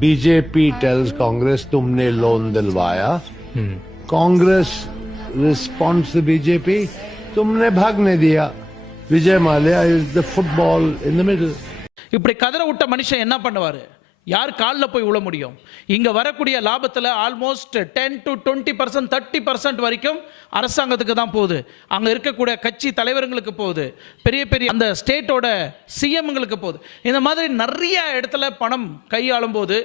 BJP tales Congress तुमने loan दिलवाया, Congress response to BJP तुमने भागने दिया. Vijay Mallya is the football in the middle. இப்படி கதற விட்ட மனுஷன் என்ன பண்ணுவார்? யார் காலில் போய் விழ முடியும்? இங்கே வரக்கூடிய லாபத்தில் ஆல்மோஸ்ட் 10 to 20%, 30% வரைக்கும் அரசாங்கத்துக்கு தான் போகுது. அங்கே இருக்கக்கூடிய கட்சி தலைவர்களுக்கு போகுது, பெரிய பெரிய அந்த ஸ்டேட்டோட சிஎம்ங்களுக்கு போகுது. இந்த மாதிரி நிறைய இடத்துல பணம் கையாளும் போது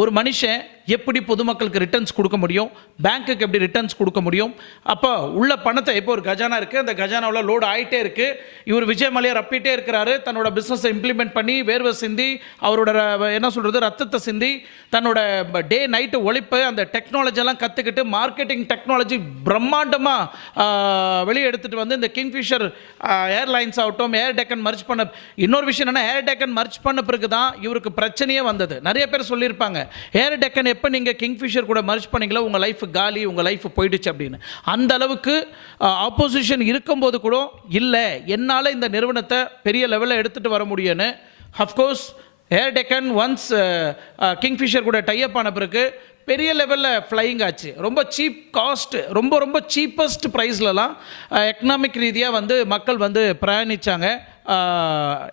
ஒரு மனுஷன் எப்படி பொதுமக்களுக்கு ரிட்டர்ன்ஸ் கொடுக்க முடியும், பேங்க்குக்கு எப்படி ரிட்டர்ன்ஸ் கொடுக்க முடியும்? அப்போ உள்ள பணத்தை இப்போ ஒரு கஜானா இருக்குது, அந்த கஜானாவில் லோடு ஆகிட்டே இருக்குது. இவர் விஜய் மல்லையா ரப்பிட்டே இருக்கிறாரு, தன்னோட பிஸ்னஸை இம்ப்ளிமெண்ட் பண்ணி வேர்வை சிந்தி அவரோட என்ன சொல்கிறது ரத்தத்தை சிந்தி தன்னோட டே நைட்டு ஒழிப்பு அந்த டெக்னாலஜியெல்லாம் கற்றுக்கிட்டு மார்க்கெட்டிங் டெக்னாலஜி பிரம்மாண்டமாக வெளியே எடுத்துகிட்டு வந்து இந்த கிங்ஃபிஷர் ஏர்லைன்ஸ் ஆகட்டும், ஏர் டெக்கன் மர்ச் பண்ண. இன்னொரு விஷயம் என்னென்னா, ஏர் டெக்கன் மர்ச் பண்ண பிறகு தான் இவருக்கு பிரச்சனையே வந்தது. நிறைய பேர் சொல்லியிருப்பாங்க, ஏர் டெக்கன் எப்போ நீங்கள் கிங்ஃபிஷர் கூட மர்ச் பண்ணிங்களோ உங்கள் லைஃப் காலி, உங்கள் லைஃப் போயிடுச்சு அப்படின்னு. அந்த அளவுக்கு ஆப்போசிஷன் இருக்கும்போது கூட இல்லை, என்னால் இந்த நிறுவனத்தை பெரிய லெவலில் எடுத்துகிட்டு வர முடியும்னு. அஃப்கோர்ஸ் ஏர் டெக்கன் ஒன்ஸ் கிங்ஃபிஷர் கூட டைப் ஆன பிறகு பெரிய லெவலில் ஃப்ளையிங் ஆச்சு. ரொம்ப சீப் காஸ்ட், ரொம்ப ரொம்ப சீப்பஸ்ட் ப்ரைஸ்லலாம் எக்கனாமிக் ரீதியாக வந்து மக்கள் வந்து பிரயாணித்தாங்க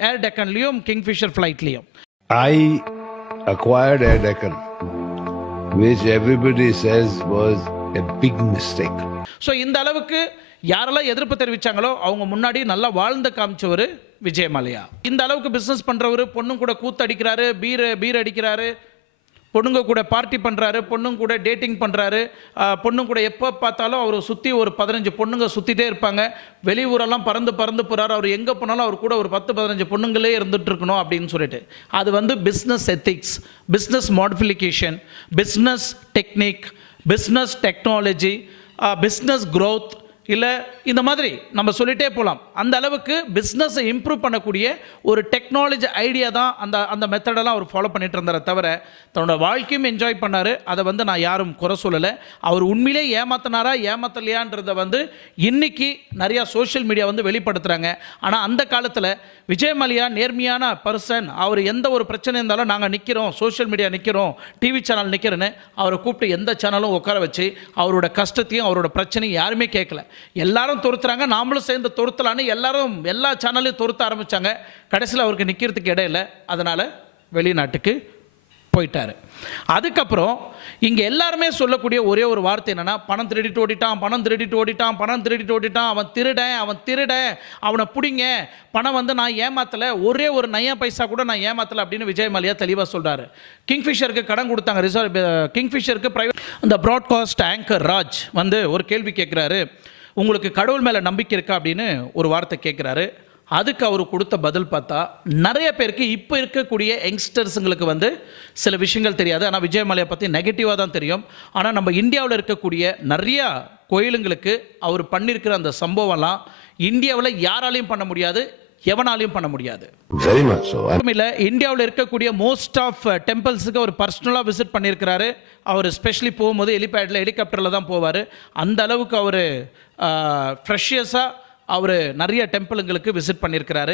ஏர் டெக்கன்லேயும் kingfisher ஃப்ளைட்லேயும். I acquired Air Deccan, which everybody says was a big mistake. So இந்த அளவுக்கு யாரெல்லாம் எதிர்ப்பு தெரிவித்தாங்களோ அவங்க முன்னாடி நல்லா வாழ்ந்து காமிச்சவர் விஜய் மல்லையா. இந்த அளவுக்கு பிஸ்னஸ் பண்ணுறவர், பொண்ணும் கூட கூத்தடிக்கிறாரு, பீர் அடிக்கிறாரு, பொண்ணுங்க கூட பார்ட்டி பண்ணுறாரு, பொண்ணுங்க கூட டேட்டிங் பண்ணுறாரு, பொண்ணுங்க கூட எப்போ பார்த்தாலும் அவர் சுற்றி ஒரு 15 பொண்ணுங்க சுற்றிட்டே இருப்பாங்க. வெளியூரெல்லாம் பறந்து போகிறாரு. அவர் எங்கே போனாலும் அவர் கூட ஒரு 10-15 பொண்ணுங்களே இருந்துகிட்டு இருக்கணும் அப்படின்னு சொல்லிட்டு. அது வந்து business ethics, business modification, business technique, business technology, business growth, இல்லை இந்த மாதிரி நம்ம சொல்லிகிட்டே போகலாம். அந்த அளவுக்கு பிஸ்னஸை இம்ப்ரூவ் பண்ணக்கூடிய ஒரு டெக்னாலஜி ஐடியா தான் அந்த மெத்தடெல்லாம் அவர் ஃபாலோ பண்ணிட்டு இருந்தாரே தவிர தன்னோட வாழ்க்கையும் என்ஜாய் பண்ணார். அதை வந்து நான் யாரும் குறை சொல்லலை. அவர் உண்மையிலே ஏமாத்தினாரா ஏமாத்தலையான்றதை வந்து இன்றைக்கி நிறையா சோஷியல் மீடியா வந்து வெளிப்படுத்துகிறாங்க. ஆனால் அந்த காலத்தில் விஜய் மல்லையா நேர்மையான பர்சன். அவர் எந்த ஒரு பிரச்சனை இருந்தாலும் நாங்கள் நிற்கிறோம், சோஷியல் மீடியா நிற்கிறோம், டிவி சேனல் நிற்கிறேன்னு அவரை கூப்பிட்டு எந்த சேனலும் உட்கார வச்சு அவரோட கஷ்டத்தையும் அவரோட பிரச்சனையும் யாருமே கேட்கல. எல்லாரும் துரத்துறாங்க, நாமளும் சேர்ந்து துரத்தலான்னு எல்லாரும் எல்லா சேனலையும் துரத்த ஆரம்பித்தாங்க. கடைசியில் அவருக்கு நிற்கிறதுக்கு இடம் இல்லை, அதனால் வெளிநாட்டுக்கு போயிட்டார். அதுக்கப்புறம் இங்கே எல்லாருமே சொல்லக்கூடிய ஒரே ஒரு வார்த்தை என்னென்னா, பணம் திருடிட்டு ஓடிட்டான், அவன் திருடன், அவனை பிடிங்க, பணம் வந்து நான் ஏமாத்தலை, ஒரே ஒரு நயா பைசா கூட நான் ஏமாத்தலை அப்படின்னு விஜய் மல்லையா தெளிவாக சொல்கிறாரு. கிங்ஃபிஷருக்கு கடன் கொடுத்தாங்க, கிங்ஃபிஷருக்கு ப்ரைவேட் அந்த ப்ராட்காஸ்ட் ஆங்கர் ராஜ் வந்து ஒரு கேள்வி கேட்குறாரு, உங்களுக்கு கடவுள் மேலே நம்பிக்கை இருக்கா அப்படின்னு ஒரு வார்த்தை கேட்குறாரு. அதுக்கு அவர் கொடுத்த பதில் பார்த்தா நிறைய பேருக்கு இப்போ இருக்கக்கூடிய யங்ஸ்டர்ஸுங்களுக்கு வந்து சில விஷயங்கள் தெரியாது. ஆனால் விஜய் மல்லையா பற்றி நெகட்டிவாக தான் தெரியும். ஆனால் நம்ம இந்தியாவில் இருக்கக்கூடிய நிறையா கோயிலுங்களுக்கு அவர் பண்ணியிருக்கிற அந்த சம்பவம்லாம் இந்தியாவில் யாராலையும் பண்ண முடியாது, எவனாலையும் பண்ண முடியாது. இல்லை, இந்தியாவில் இருக்கக்கூடிய மோஸ்ட் ஆஃப் டெம்பிள்ஸுக்கு அவர் பர்சனலாக விசிட் பண்ணியிருக்கிறாரு. அவர் ஸ்பெஷலி போகும்போது ஹெலிபேடில் ஹெலிகாப்டரில் தான் போவார். அந்த அளவுக்கு அவர் ஃப்ரெஷியஸாக அவர் நிறைய டெம்பிளுங்களுக்கு விசிட் பண்ணியிருக்கிறாரு.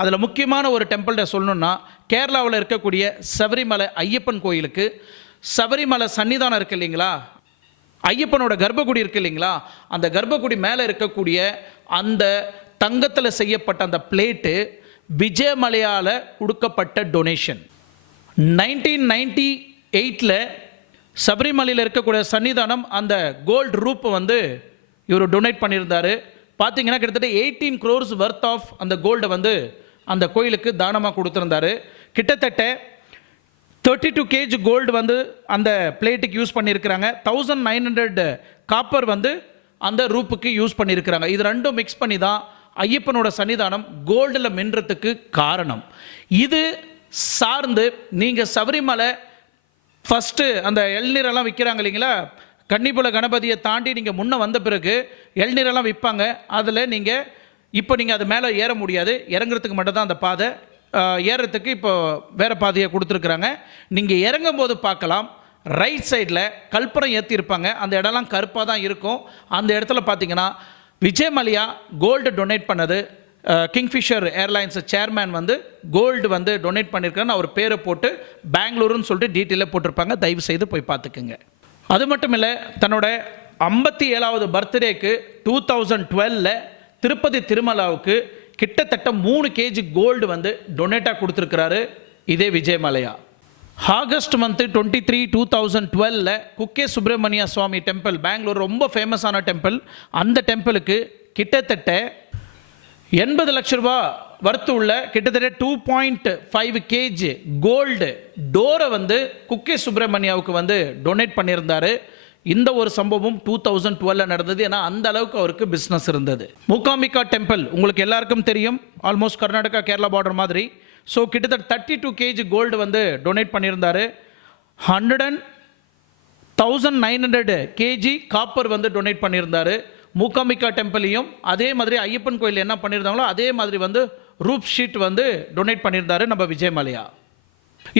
அதில் முக்கியமான ஒரு டெம்பிள்கிட்ட சொல்லணுன்னா, கேரளாவில் இருக்கக்கூடிய சபரிமலை ஐயப்பன் கோயிலுக்கு சபரிமலை சன்னிதானம் இருக்குது இல்லைங்களா, ஐயப்பனோட கர்ப்பகுடி இருக்குது இல்லைங்களா, அந்த கர்ப்பகுடி மேலே இருக்கக்கூடிய அந்த தங்கத்தில் செய்யப்பட்ட அந்த பிளேட்டு விஜய் மல்லையாவில் கொடுக்கப்பட்ட டொனேஷன். 1998 சபரிமலையில் இருக்கக்கூடிய சன்னிதானம் அந்த கோல்டு ரூப்பை வந்து இவர் டொனேட் பண்ணியிருந்தார். பார்த்தீங்கன்னா கிட்டத்தட்ட 18 crores worth ஆஃப் அந்த கோல்டை வந்து அந்த கோயிலுக்கு தானமாக கொடுத்துருந்தாரு. கிட்டத்தட்ட 32 kg கோல்டு வந்து அந்த பிளேட்டுக்கு யூஸ் பண்ணியிருக்கிறாங்க. 1900 காப்பர் வந்து அந்த ரூப்புக்கு யூஸ் பண்ணியிருக்கிறாங்க. இது ரெண்டும் மிக்ஸ் பண்ணி தான் ஐயப்பனோட சன்னிதானம் கோல்டில் மின்றதுக்கு காரணம். இது சார்ந்து நீங்கள் சபரிமலை ஃபஸ்ட்டு அந்த இளநீரெல்லாம் விற்கிறாங்க இல்லைங்களா, கன்னிபுல கணபதியை தாண்டி நீங்கள் முன்னே வந்த பிறகு இளநீரெல்லாம் விற்பாங்க. அதில் நீங்கள் அது மேலே ஏற முடியாது, இறங்குறதுக்கு மட்டும்தான் அந்த பாதை, ஏறுறதுக்கு இப்போ வேறு பாதையை கொடுத்துருக்குறாங்க. நீங்கள் இறங்கும் போது பார்க்கலாம், ரைட் சைடில் கற்பூரம் ஏற்றிருப்பாங்க. அந்த இடம்லாம் கருப்பாக தான் இருக்கும். அந்த இடத்துல பார்த்தீங்கன்னா விஜய் மல்லையா கோல்டு டொனேட் பண்ணது கிங்ஃபிஷர் ஏர்லைன்ஸ் சேர்மேன் வந்து கோல்டு வந்து டொனேட் பண்ணியிருக்காருன்னு அவர் பேரை போட்டு பெங்களூருன்னு சொல்லிட்டு டீட்டெயிலாக போட்டிருப்பாங்க, தயவு செய்து போய் பார்த்துக்குங்க. அது மட்டும் இல்லை, தன்னோட 57வது பர்த்டேக்கு 2012 திருப்பதி திருமலாவுக்கு கிட்டத்தட்ட 3 kg கோல்டு வந்து டொனேட்டாக கொடுத்துருக்கிறாரு இதே விஜய் மல்லையா. ஆகஸ்ட் மந்த்து 23, 2012 குக்கே சுப்பிரமணிய சுவாமி டெம்பிள், பெங்களூர் ரொம்ப ஃபேமஸான டெம்பிள், அந்த டெம்பிளுக்கு கிட்டத்தட்ட 80 லட்ச ரூபா வர்த்து உள்ள கிட்டத்தட்ட 2.5 kg கோல்டு டோரை வந்து குக்கே சுப்பிரமணியாவுக்கு வந்து டொனேட் பண்ணியிருந்தாரு. இந்த ஒரு சம்பவம் 2012 நடந்தது. ஏன்னா அந்த அளவுக்கு அவருக்கு பிஸ்னஸ் இருந்தது. மூகாம்பிகா டெம்பிள் உங்களுக்கு எல்லாருக்கும் தெரியும், ஆல்மோஸ்ட் கர்நாடகா கேரளா பார்டர் மாதிரி. ஸோ கிட்டத்தட்ட 32 kg கோல்டு வந்து டொனேட் பண்ணியிருந்தாரு. 100,900 kg காப்பர் வந்து டொனேட் பண்ணியிருந்தாரு. மூகாம்பிகா டெம்பிளையும் அதே மாதிரி ஐயப்பன் கோயில் என்ன பண்ணியிருந்தாங்களோ அதே மாதிரி வந்து ரூப் ஷீட் வந்து டொனேட் பண்ணியிருந்தாரு நம்ம விஜய் மல்லையா.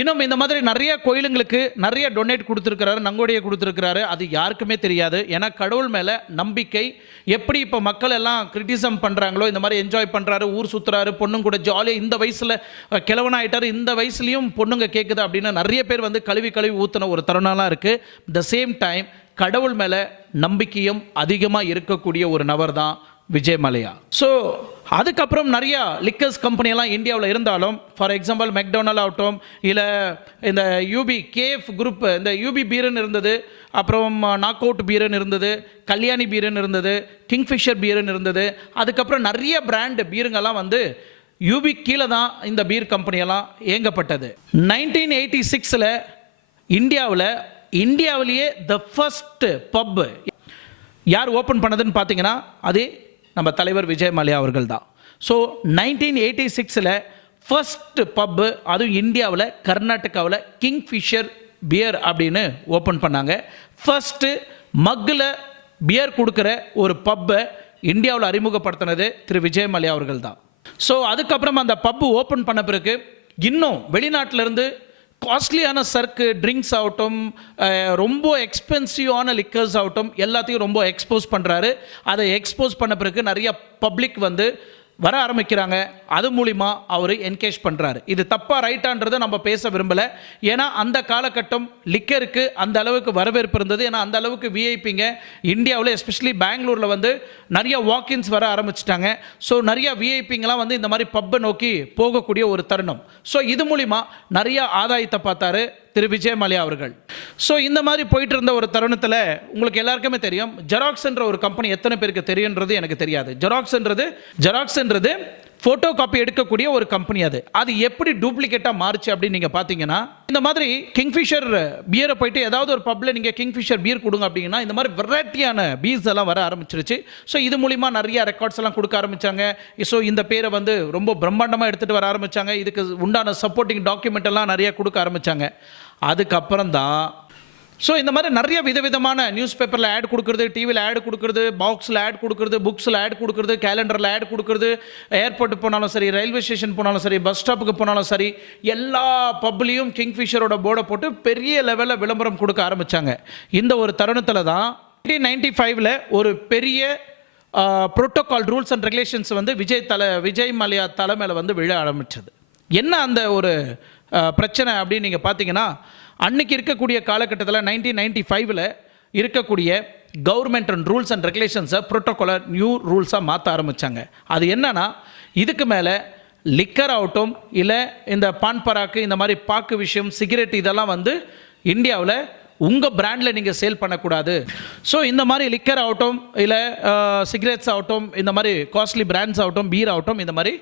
இன்னும் இந்த மாதிரி நிறைய கோயிலுங்களுக்கு நிறைய டொனேட் கொடுத்துருக்கிறாரு, நங்கோடியை கொடுத்துருக்கிறாரு. அது யாருக்குமே தெரியாது. ஏன்னா கடவுள் மேலே நம்பிக்கை. எப்படி இப்போ மக்கள் எல்லாம் கிரிட்டிசம் பண்ணுறாங்களோ, இந்த மாதிரி என்ஜாய் பண்ணுறாரு, ஊர் சுற்றுறாரு, பொண்ணுங்க கூட ஜாலியாக, இந்த வயசில் கிழவனாயிட்டார், இந்த வயசுலேயும் பொண்ணுங்க கேட்குது அப்படின்னு நிறைய பேர் வந்து கழுவி ஊற்றின ஒரு தருணம்லாம் இருக்குது. த சேம் டைம் கடவுள் மேலே நம்பிக்கையும் அதிகமாக இருக்கக்கூடிய ஒரு நபர் தான் விஜய் மல்லையா. ஸோ அதுக்கப்புறம் நிறையா லிக்கர்ஸ் கம்பெனியெல்லாம் இந்தியாவில் இருந்தாலும், ஃபார் எக்ஸாம்பிள் மெக்டொனால்ட் ஆகட்டும், இல்லை இந்த யூபி கேஎஃப் குரூப், இந்த யூபி பீருன்னு இருந்தது, அப்புறம் நாக் அவுட் பீருன்னு இருந்தது, கல்யாணி பீருன்னு இருந்தது, கிங்ஃபிஷர் பீருன்னு இருந்தது. அதுக்கப்புறம் நிறைய பிராண்டு பீருங்கெல்லாம் வந்து யூபி கீழே தான் இந்த பீர் கம்பெனியெல்லாம் இயங்கப்பட்டது. 1986 இந்தியாவிலேயே த ஃபர்ஸ்ட் பப் யார் ஓப்பன் பண்ணதுன்னு பார்த்தீங்கன்னா அதே நம்ம தலைவர் விஜய் மல்லையா அவர்கள் தான். ஸோ 1986 ஃபர்ஸ்ட் பப்பு, அதுவும் இந்தியாவில் கர்நாடகாவில் கிங்ஃபிஷர் பியர் அப்படின்னு ஓப்பன் பண்ணாங்க. ஃபர்ஸ்ட்டு மக்கில் பியர் கொடுக்குற ஒரு பப்பை இந்தியாவில் அறிமுகப்படுத்தினது திரு விஜய் மல்லையா அவர்கள் தான். ஸோ அதுக்கப்புறம் அந்த பப்பு ஓப்பன் பண்ண பிறகு இன்னும் வெளிநாட்டிலேருந்து காஸ்ட்லியான சர்க்கு ட்ரிங்க்ஸ் ஆகட்டும், ரொம்ப எக்ஸ்பென்சிவான லிக்கர்ஸ் ஆகட்டும், எல்லாத்தையும் ரொம்ப எக்ஸ்போஸ் பண்ணுறாரு. அதை எக்ஸ்போஸ் பண்ண பிறகு நிறைய பப்ளிக் வந்து வர ஆரம்பிக்கிறாங்க. அது மூலிமா அவர் என்கேஜ் பண்ணுறாரு. இது தப்பாக ரைட்டான்றதை நம்ம பேச விரும்பலை. ஏன்னா அந்த காலகட்டம் லிக்கருக்கு அந்த அளவுக்கு வரவேற்பு இருந்தது. ஏன்னா அந்த அளவுக்கு விஐபிங்க இந்தியாவில் எஸ்பெஷலி பெங்களூரில் வந்து நிறைய வாக்கின்ஸ் வர ஆரம்பிச்சிட்டாங்க. ஸோ நிறைய விஐபிங்கெலாம் வந்து இந்த மாதிரி பப்பை நோக்கி போகக்கூடிய ஒரு தருணம். ஸோ இது மூலிமா நிறைய ஆதாயத்தை பார்த்தாரு திரு விஜய் மல்லையா அவர்கள். ஸோ இந்த மாதிரி போயிட்டு இருந்த ஒரு தருணத்தில் உங்களுக்கு எல்லாருக்குமே தெரியும், ஜெராக்ஸ்ன்ற ஒரு கம்பெனி எத்தனை பேருக்கு தெரியுன்றது எனக்கு தெரியாது. ஜெராக்ஸ்ன்றது ஃபோட்டோ காப்பி எடுக்கக்கூடிய ஒரு கம்பெனி. அது எப்படி டூப்ளிகேட்டாக மாறுச்சு அப்படின்னு நீங்கள் பார்த்தீங்கன்னா, இந்த மாதிரி கிங்ஃபிஷர் பியரை போயிட்டு ஏதாவது ஒரு பப்பில் நீங்கள் கிங்ஃபிஷர் பியர் கொடுங்க அப்படின்னா இந்த மாதிரி வெரைட்டியான பீர்ஸ் எல்லாம் வர ஆரம்பிச்சிருச்சு. ஸோ இது மூலிமா நிறைய ரெக்கார்ட்ஸ் எல்லாம் கொடுக்க ஆரம்பித்தாங்க. ஸோ இந்த பேரை வந்து ரொம்ப பிரம்மாண்டமாக எடுத்துகிட்டு வர ஆரம்பித்தாங்க. இதுக்கு உண்டான சப்போர்ட்டிங் டாக்குமெண்ட் எல்லாம் நிறைய கொடுக்க ஆரம்பித்தாங்க. அதுக்கப்புறம் தான் ஸோ இந்த மாதிரி நிறைய விதவிதமான நியூஸ் பேப்பரில் ஆட் கொடுக்குறது, டிவியில் ஆட் கொடுக்குறது, பாக்ஸில் ஆட் கொடுக்குறது, புக்ஸில் ஆட் கொடுக்குறது, கேலண்டரில் ஆட் கொடுக்குறது, ஏர்போர்ட்டு போனாலும் சரி, ரயில்வே ஸ்டேஷன் போனாலும் சரி, பஸ் ஸ்டாப்புக்கு போனாலும் சரி, எல்லா பப்லேயும் கிங்ஃபிஷரோட போர்டை போட்டு பெரிய லெவலில் விளம்பரம் கொடுக்க ஆரம்பித்தாங்க. இந்த ஒரு தருணத்தில் தான் 1995 ஒரு பெரிய புரோட்டோகால் ரூல்ஸ் அண்ட் ரெகுலேஷன்ஸ் வந்து விஜய் மல்லையா தலைமையில் வந்து விழ ஆரம்பித்தது. என்ன அந்த ஒரு பிரச்சனை அப்படின்னு நீங்கள் பார்த்தீங்கன்னா, அன்னைக்கு இருக்கக்கூடிய காலகட்டத்தில் 1995 இருக்கக்கூடிய கவர்மெண்ட் அண்ட் ரூல்ஸ் அண்ட் ரெகுலேஷன்ஸை புரோட்டோகாலை நியூ ரூல்ஸாக மாற்ற ஆரம்பித்தாங்க. அது என்னன்னா, இதுக்கு மேலே லிக்கர் ஆகட்டும், இல்லை இந்த பான் பராக்கு, இந்த மாதிரி பாக்கு விஷயம், சிகரெட், இதெல்லாம் வந்து இந்தியாவில் உங்கள் பிராண்டில் நீங்கள் சேல் பண்ணக்கூடாது. ஸோ இந்த மாதிரி லிக்கர் ஆகட்டும், இல்லை சிகரெட்ஸ் ஆகட்டும், இந்த மாதிரி காஸ்ட்லி பிராண்ட்ஸ் ஆகட்டும், பீர் ஆகட்டும், இந்த மாதிரி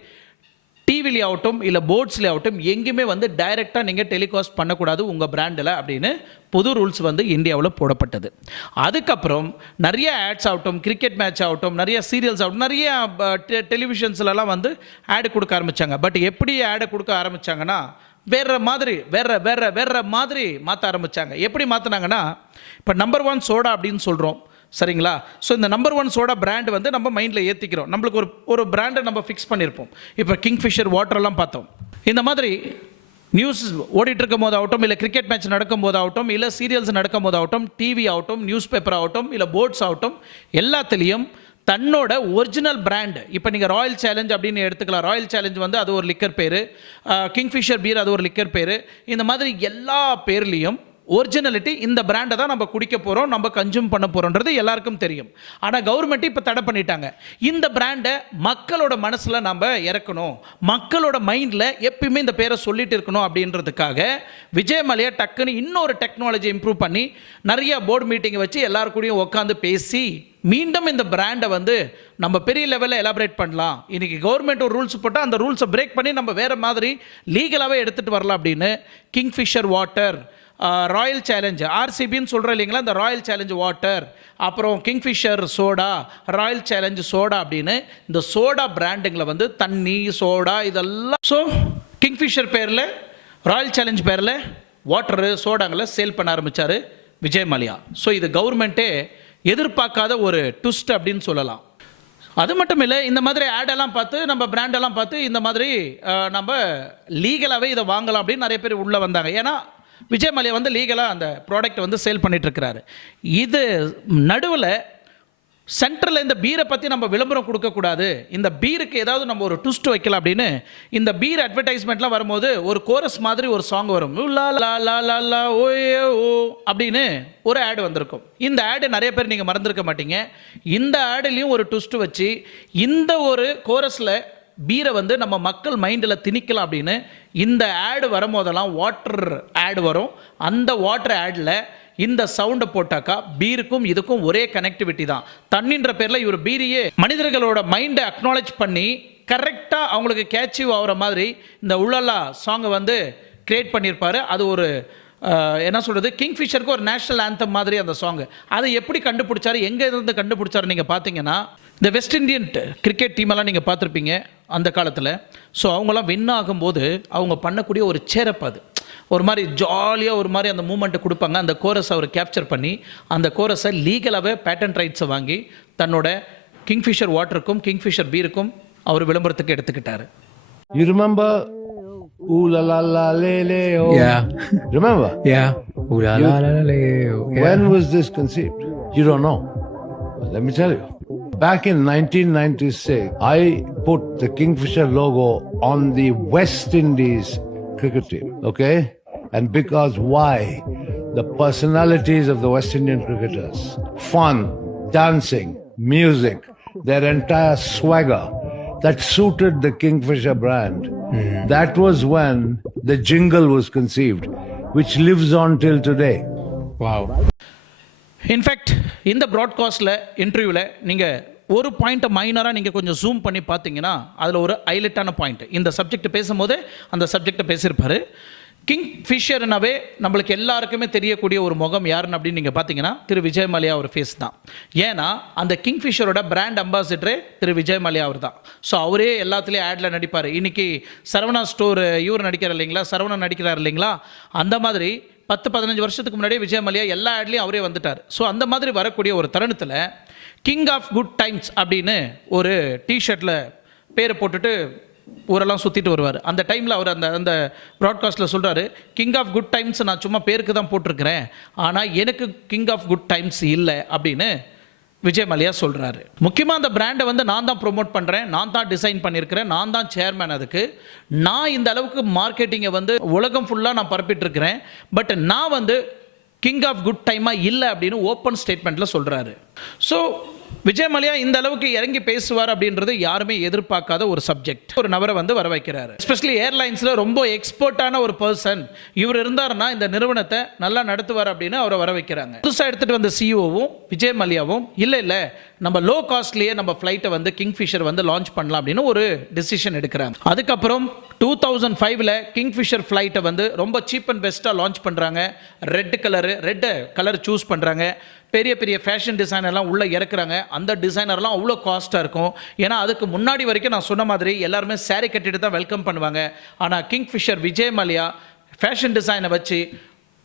டிவிலே ஆகட்டும் இல்லை போர்ட்ஸ்லேயே ஆகட்டும் எங்கேயுமே வந்து டைரெக்டாக நீங்கள் டெலிகாஸ்ட் பண்ணக்கூடாது உங்கள் பிராண்டில் அப்படின்னு புது ரூல்ஸ் வந்து இந்தியாவில் போடப்பட்டது. அதுக்கப்புறம் நிறைய ஆட்ஸ் ஆகட்டும், கிரிக்கெட் மேட்ச் ஆகட்டும், நிறைய சீரியல்ஸ் ஆகட்டும், நிறைய டெலிவிஷன்ஸ்லலாம் வந்து ஆடு கொடுக்க ஆரம்பித்தாங்க. பட் எப்படி ஆடை கொடுக்க ஆரம்பித்தாங்கன்னா வேற மாதிரி மாற்ற ஆரம்பித்தாங்க. எப்படி மாற்றினாங்கன்னா, இப்போ நம்பர் 1 சோடா அப்படின்னு சொல்கிறோம், சரிங்களா? ஸோ இந்த நம்பர் 1 சோடா பிராண்ட் வந்து நம்ம மைண்டில் ஏற்றிக்கிறோம். நம்மளுக்கு ஒரு பிராண்டை நம்ம ஃபிக்ஸ் பண்ணியிருப்போம். இப்போ கிங்ஃபிஷர் வாட்டரெல்லாம் பார்த்தோம். இந்த மாதிரி நியூஸ் ஓடிட்டு இருக்கும் போதாகட்டும், இல்லை கிரிக்கெட் மேட்ச் நடக்கும் போதாகட்டும், இல்லை சீரியல்ஸ் நடக்கும் போதாகட்டும், டிவி ஆகட்டும், நியூஸ் பேப்பர் ஆகட்டும், இல்லை போர்ட்ஸ் ஆகட்டும், எல்லாத்துலேயும் தன்னோட ஒரிஜினல் பிராண்ட், இப்போ நீங்கள் ராயல் சேலஞ்ச் அப்படின்னு எடுத்துக்கலாம். ராயல் சேலஞ்ச் வந்து அது ஒரு லிக்கர் பேர், கிங்ஃபிஷர் பீர் அது ஒரு லிக்கர் பேர். இந்த மாதிரி எல்லா பேர்லேயும் ஒரிஜினலிட்டி, இந்த பிராண்டை தான் நம்ம குடிக்க போகிறோம், நம்ம கன்சியூம் பண்ண போகிறோன்றது எல்லாருக்கும் தெரியும். ஆனால் கவர்மெண்ட் இப்போ தடை பண்ணிட்டாங்க. இந்த பிராண்டை மக்களோட மனசில் நம்ம இறக்கணும், மக்களோட மைண்டில் எப்பயுமே இந்த பேரை சொல்லிட்டு இருக்கணும் அப்படின்றதுக்காக விஜய் மல்லையா டக்குன்னு இன்னொரு டெக்னாலஜி இம்ப்ரூவ் பண்ணி நிறைய போர்டு மீட்டிங்கை வச்சு எல்லாருக்கூடையும் உட்காந்து பேசி மீண்டும் இந்த பிராண்டை வந்து நம்ம பெரிய லெவலில் எலாபரேட் பண்ணலாம். இன்றைக்கி கவர்மெண்ட் ஒரு ரூல்ஸ் போட்டால் அந்த ரூல்ஸை பிரேக் பண்ணி நம்ம வேறு மாதிரி லீகலாகவே எடுத்துகிட்டு வரலாம் அப்படின்னு கிங்ஃபிஷர் வாட்டர், ராயல் சேலஞ்ச், ஆர்சிபின்னு சொல்கிறோம் இல்லைங்களா, இந்த ராயல் சேலஞ்ச் வாட்டர், அப்புறம் kingfisher soda, Royal challenge soda அப்படின்னு இந்த சோடா பிராண்டுங்களை வந்து தண்ணி சோடா இதெல்லாம், ஸோ கிங்ஃபிஷர் பேரில் ராயல் சேலஞ்ச் பேரில் வாட்டரு சோடாங்களை சேல் பண்ண ஆரம்பித்தார் விஜய் மல்லையா. ஸோ இது கவர்மெண்ட்டே எதிர்பார்க்காத ஒரு ட்விஸ்ட் அப்படின்னு சொல்லலாம். அது மட்டும் இல்லை, இந்த மாதிரி ஆடெல்லாம் பார்த்து நம்ம பிராண்டெல்லாம் பார்த்து இந்த மாதிரி நம்ம லீகலாகவே இதை வாங்கலாம் அப்படின்னு நிறைய பேர் உள்ளே வந்தாங்க. ஏன்னா விஜய் மல்லையா வந்து லீகலாக அந்த ப்ராடக்ட் வந்து சேல் பண்ணிகிட்ருக்கிறாரு. இது நடுவில் சென்ட்ரலில் இந்த பீரை பற்றி நம்ம விளம்பரம் கொடுக்கக்கூடாது, இந்த பீருக்கு ஏதாவது நம்ம ஒரு ட்விஸ்ட் வைக்கலாம் அப்படின்னு இந்த பீர் அட்வர்டைஸ்மெண்ட்லாம் வரும்போது ஒரு கோரஸ் மாதிரி ஒரு சாங் வரும், லா லா லா லா லா ஓயே ஓ அப்படின்னு ஒரு ஆடு வந்திருக்கும். இந்த ஆடு நிறைய பேர் நீங்கள் மறந்துருக்க மாட்டீங்க. இந்த ஆடுலேயும் ஒரு ட்விஸ்ட் வச்சு இந்த ஒரு கோரஸில் பீரை வந்து நம்ம மக்கள் மைண்டில் திணிக்கலாம் அப்படின்னு இந்த ஆடு வரும்போதெல்லாம் வாட்டர் ஆடு வரும். அந்த வாட்டர் ஆடில் இந்த சவுண்டை போட்டாக்கா பீருக்கும் இதுக்கும் ஒரே கனெக்டிவிட்டி தான். தண்ணின்ற பேரில் இவர் பீரியே மனிதர்களோட மைண்டை அக்னாலேஜ் பண்ணி கரெக்டாக அவங்களுக்கு கேட்சிவ் ஆகிற மாதிரி இந்த உள்ளல்லா சாங்கை வந்து கிரியேட் பண்ணியிருப்பார். அது ஒரு என்ன சொல்கிறது, கிங்ஃபிஷருக்கு ஒரு நேஷ்னல் ஆந்தம் மாதிரி அந்த சாங்கு. அதை எப்படி கண்டுபிடிச்சாரு, எங்கே இருந்து கண்டுபிடிச்சாரு நீங்கள் பார்த்தீங்கன்னா, இந்த வெஸ்ட் இண்டியன் கிரிக்கெட் டீமெல்லாம் நீங்கள் பார்த்துருப்பீங்க அந்த காலத்தில். ஸோ அவங்களாம் வின் ஆகும்போது அவங்க பண்ணக்கூடிய ஒரு சேரப், அது ஒரு மாதிரி ஜாலியாக ஒரு மாதிரி அந்த மூமெண்ட்டை கொடுப்பாங்க. அந்த கோரஸை அவர் கேப்சர் பண்ணி அந்த கோரஸை லீகலாகவே பேட்டன்ட் ரைட்ஸை வாங்கி தன்னோட கிங்ஃபிஷர் வாட்டருக்கும் கிங்ஃபிஷர் பீருக்கும் அவர் விளம்பரத்துக்கு எடுத்துக்கிட்டாரு. You remember Ooh La La La Le Le Oh? Yeah. Remember? Yeah. Ooh la la la la. Yeah. When was this conceived? You don't know. Let me tell you. Back in 1996, I put the Kingfisher logo on the West Indies cricket team, okay? And because why? The personalities of the West Indian cricketers, fun, dancing, music, their entire swagger, that suited the Kingfisher brand. That was when the jingle was conceived, which lives on till today. Wow. In fact இந்த ப்ராட்காஸ்ட்டில் இன்டர்வியூவில் நீங்கள் ஒரு பாயிண்ட்டை மைனராக நீங்கள் கொஞ்சம் zoom பண்ணி பார்த்தீங்கன்னா அதில் ஒரு ஹைலைட்டான பாயிண்ட், இந்த சப்ஜெக்ட் பேசும்போது அந்த சப்ஜெக்டை பேசியிருப்பார். கிங்ஃபிஷர்னாவே நம்மளுக்கு எல்லாருக்குமே தெரியக்கூடிய ஒரு முகம் யாருன்னு அப்படின்னு நீங்கள் பார்த்தீங்கன்னா திரு விஜய் மல்லையா ஒரு ஃபேஸ் தான். ஏன்னா அந்த கிங்ஃபிஷரோட பிராண்ட் அம்பாசிடரே திரு விஜய் மல்லையா அவர் தான். ஸோ அவரே எல்லாத்துலேயும் ஆடில் நடிப்பார். இன்றைக்கி சரவணா ஸ்டோர் இவர் நடிக்கிறார் இல்லைங்களா, சரவணன் நடிக்கிறார் இல்லைங்களா, அந்த மாதிரி 10-15 வருஷத்துக்கு முன்னாடியே விஜய் மல்லையா எல்லா ஆட்லேயும் அவரே வந்துட்டார். ஸோ அந்த மாதிரி வரக்கூடிய ஒரு தருணத்தில் கிங் ஆஃப் குட் டைம்ஸ் அப்படின்னு ஒரு டிஷர்ட்டில் பேரை போட்டுட்டு ஊரெல்லாம் சுற்றிட்டு வருவார். அந்த டைமில் அவர் அந்த அந்த ப்ராட்காஸ்ட்டில் சொல்கிறாரு, கிங் ஆஃப் குட் டைம்ஸ் நான் சும்மா பேருக்கு தான் போட்டிருக்கிறேன், ஆனால் எனக்கு கிங் ஆஃப் குட் டைம்ஸ் இல்லை அப்படின்னு விஜய் மல்லையா சொல்கிறாரு. முக்கியமாக அந்த பிராண்டை வந்து நான் தான் ப்ரொமோட் பண்ணுறேன், நான் தான் டிசைன் பண்ணியிருக்கிறேன், நான் தான் சேர்மேன், அதுக்கு நான் இந்த அளவுக்கு மார்க்கெட்டிங்கை வந்து உலகம் ஃபுல்லாக நான் பரப்பிட்டுருக்கிறேன், பட் நான் வந்து கிங் ஆஃப் குட் டைமாக இல்லை அப்படின்னு ஓப்பன் ஸ்டேட்மெண்ட்டில் சொல்கிறாரு. ஸோ விஜய் மல்லையா இந்த அளவுக்கு இறங்கி பேசுவார் அப்படின்றது யாருமே எதிர்பார்க்காத ஒரு சப்ஜெக்ட். ஒரு நபரை வந்து வர வைக்கிறாரு, எஸ்பெஷலி ஏர்லைன்ஸில் ரொம்ப எக்ஸ்பர்ட்டான ஒரு பர்சன் இவர் இருந்தாருன்னா இந்த நிறுவனத்தை நல்லா நடத்துவார் அப்படின்னு அவரை வர வைக்கிறாங்க. புதுசாக எடுத்துகிட்டு வந்த சிஇஓவும் விஜய் மல்லையாவும் இல்லை நம்ம லோ காஸ்ட்லேயே நம்ம ஃப்ளைட்டை வந்து கிங்ஃபிஷர் வந்து லான்ச் பண்ணலாம் அப்படின்னு ஒரு டிசிஷன் எடுக்கிறாங்க. அதுக்கப்புறம் 2005 கிங்ஃபிஷர் ஃப்ளைட்டை வந்து ரொம்ப சீப் அண்ட் பெஸ்ட்டாக லான்ச் பண்ணுறாங்க. ரெட் கலர் சூஸ் பண்ணுறாங்க. பெரிய பெரிய ஃபேஷன் டிசைனர்லாம் உள்ளே இறக்குறாங்க. அந்த டிசைனர்லாம் அவ்வளோ காஸ்ட்டாக இருக்கும். ஏன்னா அதுக்கு முன்னாடி வரைக்கும் நான் சொன்ன மாதிரி எல்லாருமே சாரி கட்டிட்டு தான் வெல்கம் பண்ணுவாங்க. ஆனால் கிங்ஃபிஷர் விஜய் மல்லையா ஃபேஷன் டிசைனை வச்சு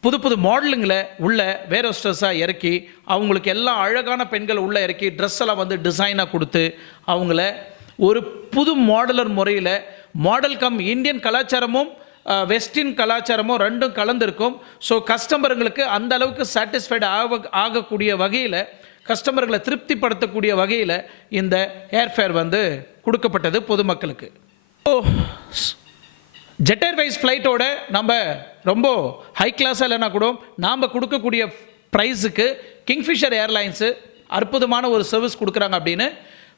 புது மாடலுங்களை உள்ள வேர் ஹோஸ்டர்ஸாக இறக்கி அவங்களுக்கு எல்லாம் அழகான பெண்கள் உள்ளே இறக்கி ட்ரெஸ் எல்லாம் வந்து டிசைனாக கொடுத்து அவங்கள ஒரு புது மாடலர் முறையில் மாடல் கம் இந்தியன் கலாச்சாரமும் வெஸ்டின் கலாச்சாரமும் ரெண்டும் கலந்துருக்கும். ஸோ கஸ்டமர்களுக்கு அந்த அளவுக்கு சாட்டிஸ்ஃபைடு ஆகக்கூடிய வகையில், கஸ்டமர்களை திருப்திப்படுத்தக்கூடிய வகையில் இந்த ஏர்ஃபேர் வந்து கொடுக்கப்பட்டது பொதுமக்களுக்கு. ஸோ ஜெட் ஏர்வைஸ் ஃப்ளைட்டோட நம்ம ரொம்ப ஹை கிளாஸாக இல்லைனா கூட நாம் கொடுக்கக்கூடிய ப்ரைஸுக்கு கிங்ஃபிஷர் ஏர்லைன்ஸு அற்புதமான ஒரு சர்வீஸ் கொடுக்குறாங்க அப்படின்னு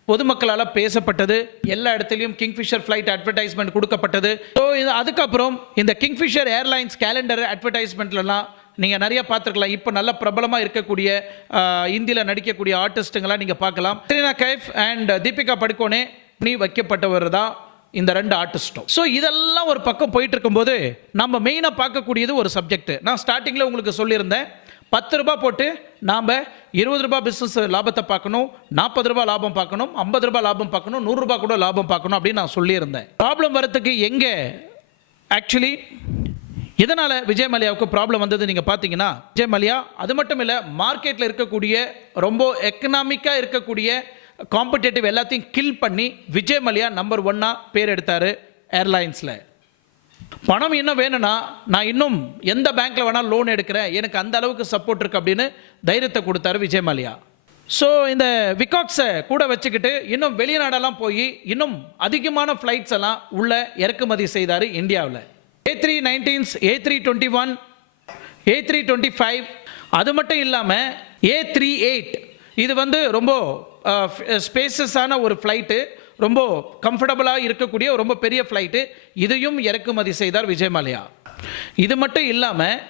பொதுமக்களால் பேசப்பட்டது. எல்லா இடத்துலையும் கிங்ஃபிஷர் ஃப்ளைட் அட்வர்டைஸ்மெண்ட் கொடுக்கப்பட்டது. ஸோ அதுக்கப்புறம் இந்த கிங்ஃபிஷர் ஏர்லைன்ஸ் கேலண்டர் அட்வர்டைஸ்மெண்ட்லலாம் நீங்கள் நிறைய பார்த்துருக்கலாம். இப்போ நல்ல பிரபலமாக இருக்கக்கூடிய இந்தியில் நடிக்கக்கூடிய ஆர்டிஸ்ட்டுங்களாம் நீங்கள் பார்க்கலாம். கத்ரீனா கைஃப் அண்ட் தீபிகா படுகோனே நீ வைக்கப்பட்டவர் தான் இந்த ரெண்டு ஆர்டிஸ்ட்டும். ஸோ இதெல்லாம் ஒரு பக்கம் போயிட்டு இருக்கும்போது நம்ம மெயினாக பார்க்கக்கூடியது ஒரு சப்ஜெக்ட். நான் ஸ்டார்டிங்கில் உங்களுக்கு சொல்லியிருந்தேன், 10 ரூபாய் போட்டு நாம் 20 ரூபாய் பிஸ்னஸ் லாபத்தை பார்க்கணும், 40 ரூபாய் லாபம் பார்க்கணும், 50 ரூபாய் லாபம் பார்க்கணும், 100 ரூபாய் கூட லாபம் பார்க்கணும் அப்படின்னு நான் சொல்லியிருந்தேன். ப்ராப்ளம் வரத்துக்கு எங்கே ஆக்சுவலி இதனால் விஜய் மல்லையாவுக்கு ப்ராப்ளம் வந்தது நீங்கள் பார்த்தீங்கன்னா, விஜய் மல்லையா அது மட்டும் இல்லை, மார்க்கெட்டில் இருக்கக்கூடிய ரொம்ப எக்கனாமிக்காக இருக்கக்கூடிய காம்படேட்டிவ் எல்லாத்தையும் கில் பண்ணி விஜய் மல்லையா நம்பர் 1 பேர் எடுத்தார் ஏர்லைன்ஸில். பணம் இன்னும் வேணும்னா நான் இன்னும் எந்த பேங்க்கில் வேணாலும் லோன் எடுக்கிறேன், எனக்கு அந்த அளவுக்கு சப்போர்ட் இருக்குது அப்படின்னு தைரியத்தை கொடுத்தாரு விஜய் மல்லையா. ஸோ இந்த விகாக்ஸை கூட வச்சுக்கிட்டு இன்னும் வெளிநாடெல்லாம் போய் இன்னும் அதிகமான ஃப்ளைட்ஸ் எல்லாம் உள்ள இறக்குமதி செய்தார் இந்தியாவில். A319, A321, A325, அது மட்டும் இல்லாமல் A38, இது வந்து ரொம்ப ஸ்பேசஸான ஒரு ஃப்ளைட்டு, ரொம்ப கம்ஃபர்டபுளாக இருக்கக்கூடிய ரொம்ப பெரிய ஃப்ளைட்டு, இதையும் இறக்குமதி செய்தார் விஜய் மல்லையா. இது மட்டும் இல்லாமல்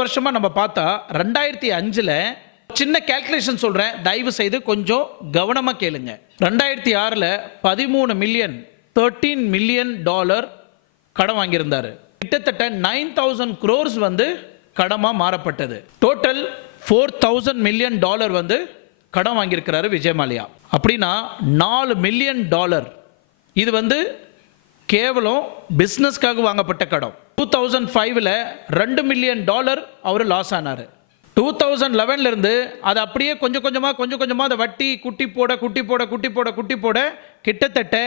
வருஷமாக நம்ம பார்த்தா 2005 சின்ன கேல்குலேஷன் சொல்கிறேன், தயவு செய்து கொஞ்சம் கவனமாக கேளுங்க. 2006 13 மில்லியன் $13 மில்லியன் கடன் வாங்கியிருந்தார். கிட்டத்தட்ட 9,000 crores வந்து கடமாக மாறப்பட்டது. டோட்டல் $4,000 மில்லியன் வந்து கடன் வாங்கியிருக்கிறாரு விஜய் மல்லையா. அப்படின்னா $4 மில்லியன். இது வந்து கேவலம் பிஸ்னஸ்க்காக வாங்கப்பட்ட கடன். 2005 $2 மில்லியன் அவர் லாஸ் ஆனார். 2011 இருந்து அது அப்படியே கொஞ்சம் கொஞ்சமாக அதை வட்டி குட்டி போட கிட்டத்தட்ட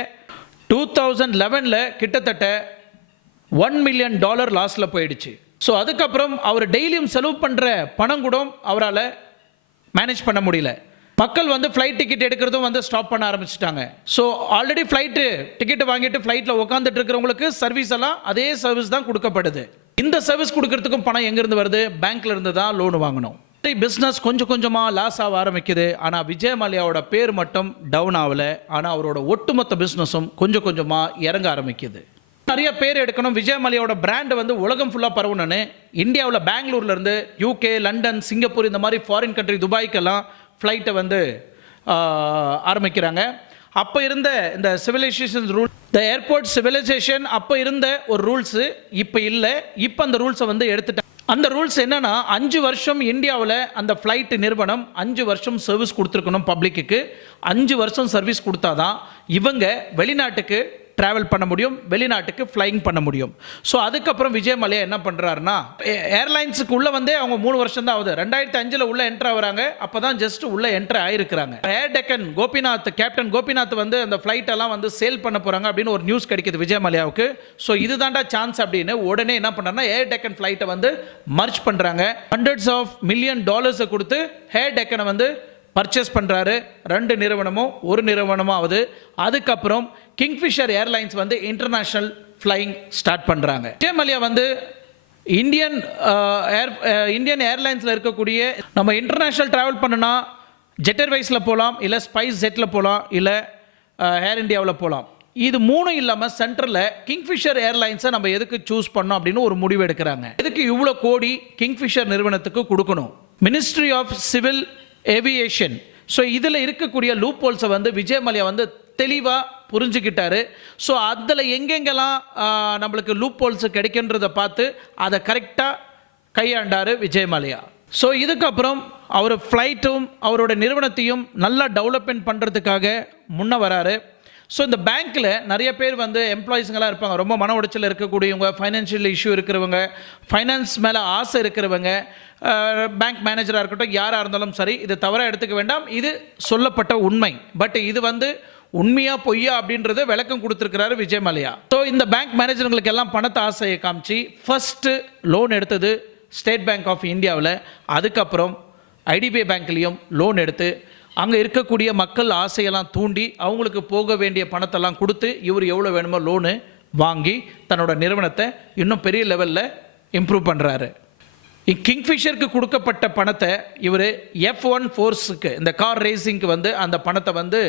2011 கிட்டத்தட்ட $1 மில்லியன் லாஸில் போயிடுச்சு. ஸோ அதுக்கப்புறம் அவர் டெய்லியும் செலவு பண்ணுற பணம் கூட அவரால் மேனேஜ் பண்ண முடியல. மக்கள் வந்து ஃப்ளைட் டிக்கெட் எடுக்கிறதும் வந்து ஸ்டாப் பண்ண ஆரம்பிச்சிட்டாங்க. ஸோ ஆல்ரெடி ஃப்ளைட்டு டிக்கெட் வாங்கிட்டு ஃப்ளைட்டில் உட்காந்துட்டு இருக்கிறவங்களுக்கு சர்வீஸ் எல்லாம் அதே சர்வீஸ் தான் கொடுக்கப்படுது. இந்த சர்வீஸ் கொடுக்கறதுக்கும் பணம் எங்கேருந்து வருது? பேங்க்ல இருந்து தான் லோன் வாங்கணும். பிஸ்னஸ் கொஞ்சமாக லாஸ் ஆக ஆரம்பிக்குது. ஆனால் விஜய் மல்லையாவோட பேர் மட்டும் டவுன் ஆகலை. ஆனால் அவரோட ஒட்டுமொத்த பிஸ்னஸும் கொஞ்சமாக இறங்க ஆரம்பிக்குது. நிறைய பேர் எடுக்கணும், விஜய் மல்லையாவோட பிராண்ட் வந்து உலகம் ஃபுல்லாக பரவணும்னு இந்தியாவில் பெங்களூர்லேருந்து UK, லண்டன், சிங்கப்பூர் இந்த மாதிரி ஃபாரின் கண்ட்ரி துபாய்க்கெல்லாம் ஃப்ளைட்டை வந்து ஆரம்பிக்கிறாங்க. அப்போ இருந்த இந்த civilisation rule, the airport civilisation, அப்போ இருந்த ஒரு ரூல்ஸு இப்போ இல்லை. இப்போ அந்த ரூல்ஸை வந்து எடுத்துட்டாங்க. அந்த ரூல்ஸ் என்னன்னா, 5 வருஷம் இந்தியாவில் அந்த ஃப்ளைட் நிறுவனம் 5 வருஷம் சர்வீஸ் கொடுத்துருக்கணும் பப்ளிக்கு. 5 வருஷம் சர்வீஸ் கொடுத்தாதான் இவங்க வெளிநாட்டுக்கு ட்ராவல் பண்ண முடியும், வெளிநாட்டுக்கு ஃப்ளைங் பண்ண முடியும். ஸோ அதுக்கப்புறம் விஜய் மல்லையா என்ன பண்ணுறாருன்னா, ஏர்லைன்ஸுக்கு உள்ளே வந்து அவங்க 3 வருஷம் தான் ஆகுது. 2005 உள்ளே என்ட்ரு ஆகுறாங்க. அப்போ தான் ஜஸ்ட் உள்ளே என்ட்ரு ஆகிருக்கிறாங்க. ஏர் டெக்கன் கோபிநாத், கேப்டன் கோபிநாத் வந்து அந்த ஃப்ளைட்டெல்லாம் வந்து சேல் பண்ண போகிறாங்க அப்படின்னு ஒரு நியூஸ் கிடைக்கிது விஜய் மல்லையாவுக்கு. ஸோ இதுதான்டா சான்ஸ் அப்படின்னு உடனே என்ன பண்ணுறாங்கன்னா, ஏர் டெக்கன் ஃப்ளைட்டை வந்து மர்ஜ் பண்ணுறாங்க. $100 மில்லியன் கொடுத்து ஏர் டெக்கனை வந்து பர்ச்சேஸ் பண்ணுறாரு. 2 நிறுவனமும் ஒரு நிறுவனமாவது. அதுக்கப்புறம் கிங்ஃபிஷர் ஏர்லைன்ஸ் வந்து இன்டர்நேஷ்னல் ஃப்ளைங் ஸ்டார்ட் பண்ணுறாங்க. விஜய் மல்லையா வந்து இந்தியன் ஏர்லைன்ஸில் இருக்கக்கூடிய நம்ம இன்டர்நேஷ்னல் ட்ராவல் பண்ணுனா ஜெட் ஏர்வைஸில் போகலாம், இல்லை ஸ்பைஸ் ஜெட்டில் போகலாம், இல்லை ஏர் இந்தியாவில் போகலாம். இது 3 இல்லாமல் சென்டரில் கிங்ஃபிஷர் ஏர்லைன்ஸை நம்ம எதுக்கு சூஸ் பண்ணோம் அப்படின்னு ஒரு முடிவு எடுக்கிறாங்க. எதுக்கு இவ்வளோ கோடி கிங்ஃபிஷர் நிறுவனத்துக்கு கொடுக்கணும்? Ministry of civil aviation. So இதில் இருக்கக்கூடிய லூப் ஹோல்ஸை வந்து விஜய் மல்லையா வந்து தெளிவாக புரிஞ்சுக்கிட்டாரு. ஸோ அதில் எங்கெங்கெல்லாம் நம்மளுக்கு லூப் ஹோல்ஸ் கிடைக்கின்றதை பார்த்து அதை கரெக்டாக கையாண்டார் விஜய் மல்லையா. ஸோ இதுக்கப்புறம் அவர் ஃப்ளைட்டும் அவரோட நிறுவனத்தையும் நல்லா டெவலப்மெண்ட் பண்ணுறதுக்காக முன்னே வராரு. ஸோ இந்த பேங்க்கில் நிறைய பேர் வந்து எம்ப்ளாயிஸுங்களாக இருப்பாங்க, ரொம்ப மன உடைச்சல் இருக்கக்கூடியவங்க, ஃபைனான்ஷியல் இஷ்யூ இருக்கிறவங்க, ஃபைனான்ஸ் மேலே ஆசை இருக்கிறவங்க, பேங்க் மேனேஜராக இருக்கட்டும், யாராக இருந்தாலும் சரி, இது தவறாக எடுத்துக்க வேண்டாம், இது சொல்லப்பட்ட உண்மை. பட் இது வந்து உண்மையா பொய்யா அப்படின்றத விளக்கம் கொடுத்துருக்கிறாரு விஜய் மல்லையா. ஸோ இந்த பேங்க் மேனேஜர்களுக்கு எல்லாம் பணத்தை ஆசையை காமிச்சு ஃபர்ஸ்ட் லோன் எடுத்தது ஸ்டேட் பேங்க் ஆஃப் இந்தியாவில், அதுக்கப்புறம் ஐடிபிஐ பேங்க்லேயும் லோன் எடுத்து அங்கே இருக்கக்கூடிய மக்கள் ஆசையெல்லாம் தூண்டி அவங்களுக்கு போக வேண்டிய பணத்தெல்லாம் கொடுத்து இவர் எவ்வளோ வேணுமோ லோனு வாங்கி தன்னோட நிறுவனத்தை இன்னும் பெரிய லெவலில் இம்ப்ரூவ் பண்ணுறாரு. கிங்ஃபிஷருக்கு கொடுக்கப்பட்ட பணத்தை இவர் F1 ஃபோர்ஸுக்கு இந்த கார் ரேசிங்க்கு வந்து அந்த பணத்தை வந்து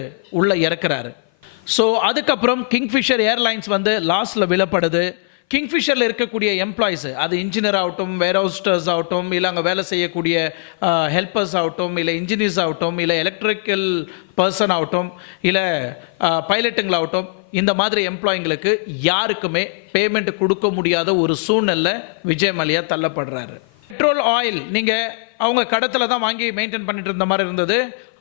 உள்ளே இறக்குறாரு. ஸோ அதுக்கப்புறம் கிங்ஃபிஷர் ஏர்லைன்ஸ் வந்து லாஸில் விழப்படுது. கிங்ஃபிஷரில் இருக்கக்கூடிய எம்ப்ளாயிஸு, அது இன்ஜினியர் ஆகட்டும், வேர்ஹவுஸ்டர்ஸ் ஆகட்டும், இல்லை அங்கே வேலை செய்யக்கூடிய ஹெல்ப்பர்ஸ் ஆகட்டும், இல்லை இன்ஜினியர்ஸ் ஆகட்டும், இல்லை எலக்ட்ரிக்கல் பர்சன் ஆகட்டும், இல்லை பைலட்டுங்களாகட்டும், இந்த மாதிரி எம்ப்ளாயிங்களுக்கு யாருக்குமே பேமெண்ட் கொடுக்க முடியாத ஒரு சூழ்நிலை விஜய் மல்லையா தள்ளப்படுறாரு. பெட்ரோல் ஆயில் நீங்கள் அவங்க கடத்தில் தான் வாங்கி மெயின்டைன் பண்ணிட்டு இருந்த மாதிரி இருந்தது.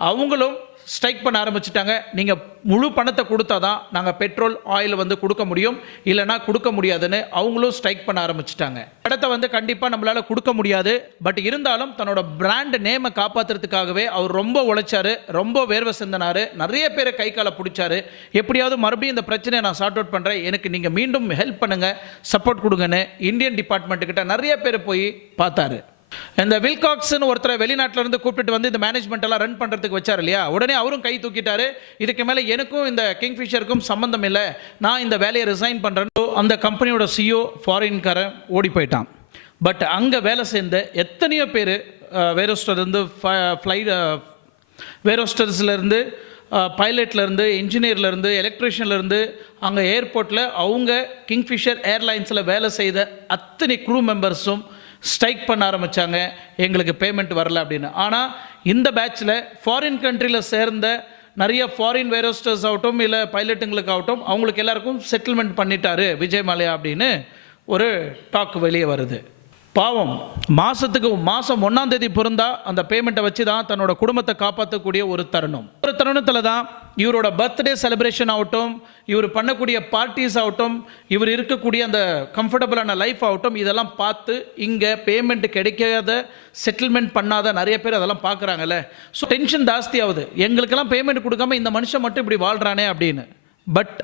அவங்களும் ஸ்ட்ரைக் பண்ண ஆரம்பிச்சிட்டாங்க. நீங்கள் முழு பணத்தை கொடுத்தா தான் நாங்கள் பெட்ரோல் ஆயில் வந்து கொடுக்க முடியும், இல்லைனா கொடுக்க முடியாதுன்னு அவங்களும் ஸ்ட்ரைக் பண்ண ஆரம்பிச்சிட்டாங்க. பணத்தை வந்து கண்டிப்பாக நம்மளால் கொடுக்க முடியாது. பட் இருந்தாலும் தன்னோட பிராண்ட் நேமை காப்பாற்றுறதுக்காகவே அவர் ரொம்ப உழைச்சாரு, ரொம்ப வேர்வை சிந்தினார், நிறைய பேரை கை காலை பிடிச்சாரு. எப்படியாவது மறுபடியும் இந்த பிரச்சனையை நான் சார்ட் அவுட் பண்ணுறேன், எனக்கு நீங்கள் மீண்டும் ஹெல்ப் பண்ணுங்கள், சப்போர்ட் கொடுங்கன்னு இந்தியன் டிபார்ட்மெண்ட்டுக்கிட்ட நிறைய பேர் போய் பார்த்தாரு. இந்த வில்காக்ஸ்னு ஒருத்தரை வெளிநாட்டில் இருந்து கூப்பிட்டு வந்து இந்த மேனேஜ்மெண்ட் எல்லாம் ரன் பண்ணுறதுக்கு வச்சார் இல்லையா, உடனே அவரும் கை தூக்கிட்டாரு. இதுக்கு மேலே எனக்கும் இந்த கிங்ஃபிஷருக்கும் சம்மந்தம் இல்லை, நான் இந்த வேலையை ரிசைன் பண்ணுறேன்னு அந்த கம்பெனியோட CEO ஃபாரின்காரன் ஓடி போயிட்டான். பட் அங்கே வேலை சேர்ந்த எத்தனையோ பேர் வேரோஸ்டர்லேருந்து வேரோஸ்டர்ஸ்லேருந்து பைலட்லேருந்து இன்ஜினியர்லேருந்து எலக்ட்ரிஷியன்லேருந்து அங்கே ஏர்போர்ட்டில் அவங்க கிங்ஃபிஷர் ஏர்லைன்ஸில் வேலை செய்த அத்தனை க்ரூ மெம்பர்ஸும் ஸ்ட்ரைக் பண்ண ஆரம்பித்தாங்க, எங்களுக்கு பேமெண்ட் வரல அப்படின்னு. ஆனால் இந்த பேட்சில் ஃபாரின் கண்ட்ரியில் சேர்ந்த நிறைய ஃபாரின் வேரோஸ்டர்ஸ் ஆகட்டும், இல்லை பைலட்டுங்களுக்கு ஆகட்டும், அவங்களுக்கு எல்லாருக்கும் செட்டில்மெண்ட் பண்ணிட்டாரு விஜய் மல்லையா அப்படின்னு ஒரு டாக் வெளியே வருது. பாவம், மாதம் 1ஆம் தேதி பிறந்தா அந்த பேமெண்ட்டை வச்சு தான் தன்னோட குடும்பத்தை காப்பாற்றக்கூடிய ஒரு தருணத்தில் தான் இவரோட பர்த்டே செலிப்ரேஷன் ஆகட்டும், இவர் பண்ணக்கூடிய பார்ட்டிஸ் ஆகட்டும், இவர் இருக்கக்கூடிய அந்த கம்ஃபர்டபுளான லைஃப் ஆகட்டும், இதெல்லாம் பார்த்து இங்கே பேமெண்ட் கிடைக்காத, செட்டில்மெண்ட் பண்ணாத நிறைய பேர் அதெல்லாம் பார்க்குறாங்கல்ல. ஸோ டென்ஷன் ஜாஸ்தி ஆகுது, எங்களுக்கெல்லாம் பேமெண்ட் கொடுக்காம இந்த மனுஷன் மட்டும் இப்படி வாழ்கிறானே அப்படின்னு. பட்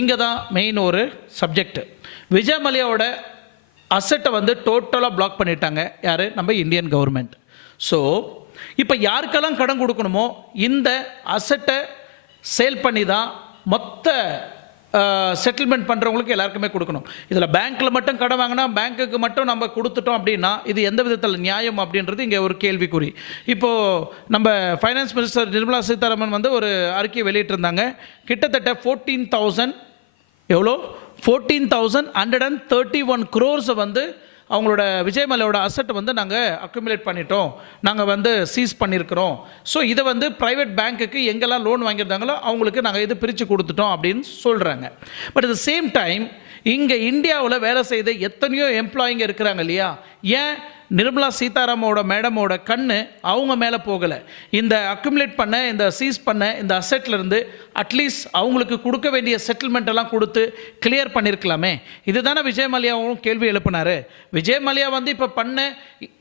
இங்கே தான் மெயின் ஒரு சப்ஜெக்ட். விஜய் மல்லையாவோட அசட்டை வந்து டோட்டலாக பிளாக் பண்ணிட்டாங்க. யார்? நம்ம இந்தியன் கவர்மெண்ட். ஸோ இப்போ யாருக்கெல்லாம் கடன் கொடுக்கணுமோ இந்த அசட்டை சேல் பண்ணி தான் மொத்த செட்டில்மெண்ட் பண்ணுறவங்களுக்கு எல்லாருக்குமே கொடுக்கணும். இதில் பேங்க்கில் மட்டும் கடன் வாங்கினா பேங்க்குக்கு மட்டும் நம்ம கொடுத்துட்டோம் அப்படின்னா இது எந்த விதத்தில் நியாயம் அப்படின்றது இங்கே ஒரு கேள்விக்குறி. இப்போது நம்ம ஃபைனான்ஸ் மினிஸ்டர் நிர்மலா சீதாராமன் வந்து ஒரு அறிக்கை வெளியிட்டிருந்தாங்க. கிட்டத்தட்ட 14,131 crores வந்து அவங்களோட விஜய் மல்லையோட அசட்டை வந்து நாங்கள் அக்குமுலேட் பண்ணிட்டோம், நாங்கள் வந்து சீஸ் பண்ணியிருக்கிறோம். ஸோ இதை வந்து ப்ரைவேட் பேங்க்குக்கு எங்கெல்லாம் லோன் வாங்கியிருந்தாங்களோ அவங்களுக்கு நாங்கள் இது பிரித்து கொடுத்துட்டோம் அப்படின்னு சொல்கிறாங்க. But at the same time இங்கே இந்தியாவில் வேலை செய்த எத்தனையோ எம்ப்ளாயிங்க இருக்கிறாங்க இல்லையா, ஏன் நிர்மலா சீதாராமோட மேடமோட கண்ணு அவங்க மேலே போகலை? இந்த அக்குமுலேட் பண்ண, இந்த சீஸ் பண்ண இந்த அசெட்லேருந்து அட்லீஸ்ட் அவங்களுக்கு கொடுக்க வேண்டிய செட்டில்மெண்ட் எல்லாம் கொடுத்து கிளியர் பண்ணியிருக்கலாமே. இதுதானே விஜய் மல்லையாவும் கேள்வி எழுப்பினார். விஜய் மல்லையா வந்து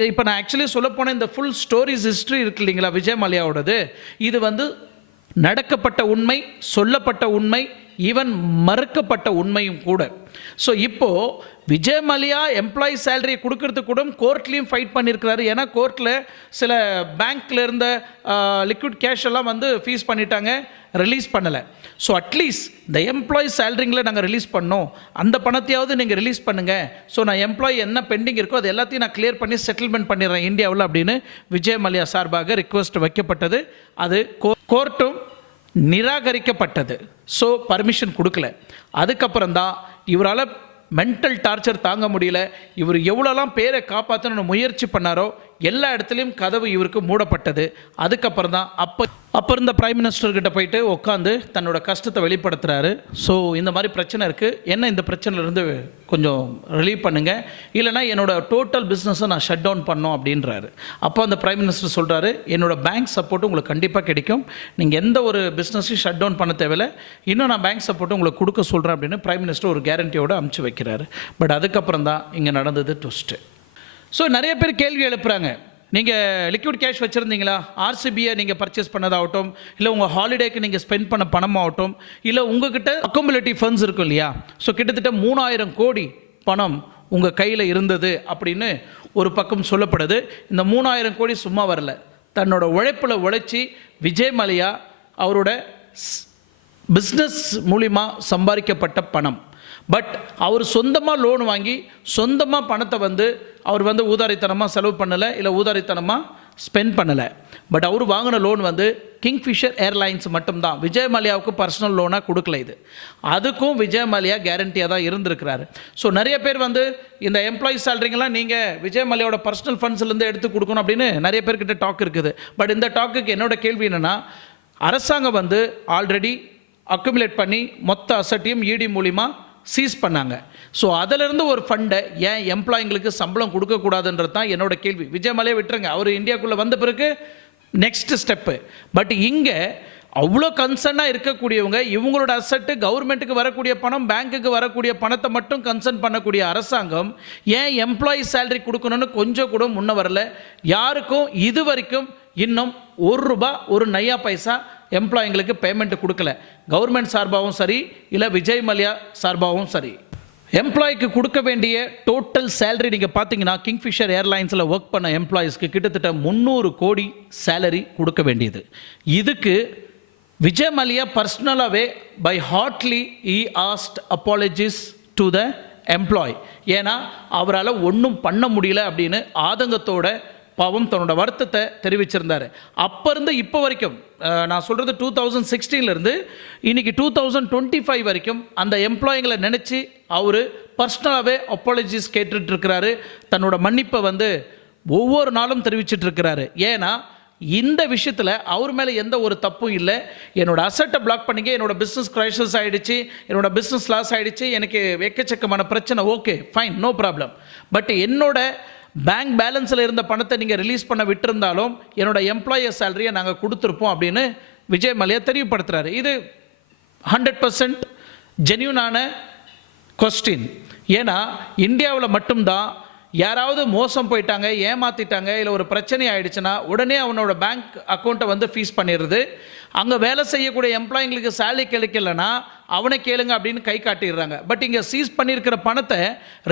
இப்போ நான் ஆக்சுவலி சொல்ல போனேன், இந்த ஃபுல் ஸ்டோரிஸ் ஹிஸ்ட்ரி இருக்கு இல்லைங்களா விஜய் மல்லையாவோடது, இது வந்து நடக்கப்பட்ட உண்மை, சொல்லப்பட்ட உண்மை, ஈவன் மறுக்கப்பட்ட உண்மையும் கூட. ஸோ இப்போது விஜய் மல்லையா எம்ப்ளாயி சேலரியை கொடுக்கறதுக்கு கூட கோர்ட்லேயும் ஃபைட் பண்ணியிருக்கிறாரு. ஏன்னா கோர்ட்டில் சில பேங்க்கில் இருந்த லிக்விட் கேஷ் எல்லாம் வந்து ஃபீஸ் பண்ணிட்டாங்க, ரிலீஸ் பண்ணலை. ஸோ அட்லீஸ்ட் இந்த எம்ப்ளாயி சேலரிங்களை நாங்கள் ரிலீஸ் பண்ணோம், அந்த பணத்தையாவது நீங்கள் ரிலீஸ் பண்ணுங்கள். ஸோ நான் எம்ப்ளாயி என்ன பெண்டிங் இருக்கோ அது எல்லாத்தையும் நான் கிளியர் பண்ணி செட்டில்மெண்ட் பண்ணிடுறேன் இந்தியாவில் அப்படின்னு விஜய் மல்லையா சார்பாக ரிக்வெஸ்ட் வைக்கப்பட்டது. அது கோர்ட்டும் நிராகரிக்கப்பட்டது. ஸோ பர்மிஷன் கொடுக்கல. அதுக்கப்புறம் தான் இவரால் மென்டல் டார்ச்சர் தாங்க முடியல. இவர் எவ்வளோலாம் பேரை காப்பாற்றணும்னு முயற்சி பண்ணாரோ எல்லா இடத்துலையும் கதவு இவருக்கு மூடப்பட்டது. அதுக்கப்புறம் தான் அப்போ இருந்த பிரைம் மினிஸ்டர்கிட்ட போயிட்டு உட்காந்து தன்னோட கஷ்டத்தை வெளிப்படுத்துகிறாரு. ஸோ இந்த மாதிரி பிரச்சனை இருக்குது, என்ன இந்த பிரச்சனையிலேருந்து கொஞ்சம் ரிலீவ் பண்ணுங்கள், இல்லைனா என்னோடய டோட்டல் பிஸ்னஸை நான் ஷட் டவுன் பண்ணோம் அப்படின்றாரு. அப்போ அந்த பிரைம் மினிஸ்டர் சொல்கிறாரு, என்னோடய பேங்க் சப்போர்ட்டு உங்களுக்கு கண்டிப்பாக கிடைக்கும், நீங்கள் எந்த ஒரு பிஸ்னஸையும் ஷட் டவுன் பண்ண தேவையில்லை, இன்னும் நான் பேங்க் சப்போர்ட்டு உங்களுக்கு கொடுக்க சொல்கிறேன் அப்படின்னு பிரைம் மினிஸ்டர் ஒரு கேரண்டியோடு அமுச்சு வைக்கிறாரு. பட் அதுக்கப்புறம் தான் இங்கே நடந்தது ட்விஸ்ட்டு. ஸோ நிறைய பேர் கேள்வி எழுப்புறாங்க, நீங்கள் லிக்விட் கேஷ் வச்சுருந்தீங்களா, ஆர்சிபியை நீங்கள் பர்ச்சேஸ் பண்ணதாகட்டும், இல்லை உங்கள் ஹாலிடேக்கு நீங்கள் ஸ்பெண்ட் பண்ண பணமாகட்டும், இல்லை உங்ககிட்ட அக்குமுலேட்டிவ் ஃபண்ட்ஸ் இருக்கும் இல்லையா, ஸோ கிட்டத்தட்ட 3000 கோடி பணம் உங்கள் கையில் இருந்தது அப்படின்னு ஒரு பக்கம் சொல்லப்படுது. இந்த 3000 கோடி சும்மா வரல, தன்னோட உழைப்பில் உழைச்சி விஜய் மல்லையா அவரோட பிஸ்னஸ் மூலிமா சம்பாதிக்கப்பட்ட பணம். பட் அவர் சொந்தமாக லோன் வாங்கி சொந்தமாக பணத்தை அவர் ஊதாரித்தனமாக செலவு பண்ணலை, இல்லை ஊதாரித்தனமாக ஸ்பெண்ட் பண்ணலை. பட் அவர் வாங்கின லோன் கிங்ஃபிஷர் ஏர்லைன்ஸ் மட்டும்தான். விஜய் மல்லையாவுக்கு பர்சனல் லோனாக கொடுக்கல. இது அதுக்கும் விஜய் மல்லையா கேரண்டியாக தான் இருந்திருக்கிறாரு. ஸோ நிறைய பேர் இந்த எம்ப்ளாயி சேலரிங்கெல்லாம் நீங்கள் விஜய் மல்லையோட பர்சனல் ஃபண்ட்ஸ்லேருந்து எடுத்து கொடுக்கணும் அப்படின்னு நிறைய பேர்கிட்ட டாக் இருக்குது. பட் இந்த டாக்குக்கு என்னோட கேள்வி என்னென்னா, அரசாங்கம் ஆல்ரெடி அக்குமுலேட் பண்ணி மொத்த அசட்டையும் இடி மூலிமா சீஸ் பண்ணாங்க. ஸோ அதிலிருந்து ஒரு ஃபண்டை ஏன் எம்ப்ளாயிங்களுக்கு சம்பளம் கொடுக்கக்கூடாதுன்றது தான் என்னோட கேள்வி. விஜய் மல்லையா விட்டுருங்க, அவர் இந்தியாவுக்குள்ளே வந்த பிறகு நெக்ஸ்ட் ஸ்டெப்பு. பட் இங்கே அவ்வளோ கன்சர்னாக இருக்கக்கூடியவங்க, இவங்களோட அசட்டு கவர்மெண்ட்டுக்கு வரக்கூடிய பணம், பேங்க்குக்கு வரக்கூடிய பணத்தை மட்டும் கன்சர்ன் பண்ணக்கூடிய அரசாங்கம் ஏன் எம்ப்ளாயி சேலரி கொடுக்கணும்னு கொஞ்சம் கூட முன்ன வரல. யாருக்கும் இது வரைக்கும் இன்னும் ₹1 ஒரு நையா பைசா எம்ப்ளாயிங்களுக்கு பேமெண்ட் கொடுக்கல. கவர்மெண்ட் சார்பாகவும் சரி, இல்லை விஜய் மல்லையா சார்பாகவும் சரி. எம்ப்ளாய்க்கு கொடுக்க வேண்டிய டோட்டல் சேலரி நீங்கள் பார்த்தீங்கன்னா, கிங்ஃபிஷர் ஏர்லைன்ஸில் ஒர்க் பண்ண எம்ப்ளாயீஸ்க்கு கிட்டத்தட்ட 300 கோடி சேலரி கொடுக்க வேண்டியது. இதுக்கு விஜய் மல்லையா பர்சனலாகவே by heartily he asked apologies to the employee. ஏன்னா அவரால் ஒன்றும் பண்ண முடியல அப்படின்னு ஆதங்கத்தோட பாவம் தன்னோட வருத்தத்தை தெரிவிச்சிருந்தார். அப்போ இருந்து இப்போ வரைக்கும், நான் சொல்கிறது 2016 இன்னைக்கு 2025 வரைக்கும் அந்த எம்ப்ளாயிங்களை நினச்சி அவர் பர்சனலாகவே அப்பாலஜிஸ் கேட்டுட்ருக்கிறாரு. தன்னோட மன்னிப்பை ஒவ்வொரு நாளும் தெரிவிச்சிட்ருக்கிறாரு. ஏன்னா இந்த விஷயத்தில் அவர் மேலே எந்த ஒரு தப்பும் இல்லை. என்னோட அசட்டை பிளாக் பண்ணிங்க, என்னோட பிஸ்னஸ் கிரைசிஸ் ஆகிடுச்சு, என்னோட பிஸ்னஸ் லாஸ் ஆகிடுச்சு, எனக்கு எக்கச்சக்கமான பிரச்சனை, okay fine, no problem. But என்னோட பேங்க் பேலன்ஸில் இருந்த பணத்தை நீங்கள் ரிலீஸ் பண்ண விட்டுருந்தாலும் என்னோட எம்ப்ளாயர் சேலரியை நாங்கள் கொடுத்துருப்போம் அப்படின்னு விஜய் மல்லையா தெரியப்படுத்துகிறாரு. இது 100% ஜென்யூனான கொஸ்டின். ஏன்னா இந்தியாவில் மட்டும்தான் யாராவது மோசம் போயிட்டாங்க, ஏமாற்றிட்டாங்க, இல்லை ஒரு பிரச்சனை ஆகிடுச்சுன்னா உடனே அவனோட பேங்க் அக்கௌண்ட்டை ஃபீஸ் பண்ணிடுது. அங்கே வேலை செய்யக்கூடிய எம்ப்ளாயிங்களுக்கு சேலரி கிடைக்கலன்னா அவனை கேளுங்க அப்படின்னு கை காட்டிடுறாங்க. பட் இங்கே சீஸ் பண்ணியிருக்கிற பணத்தை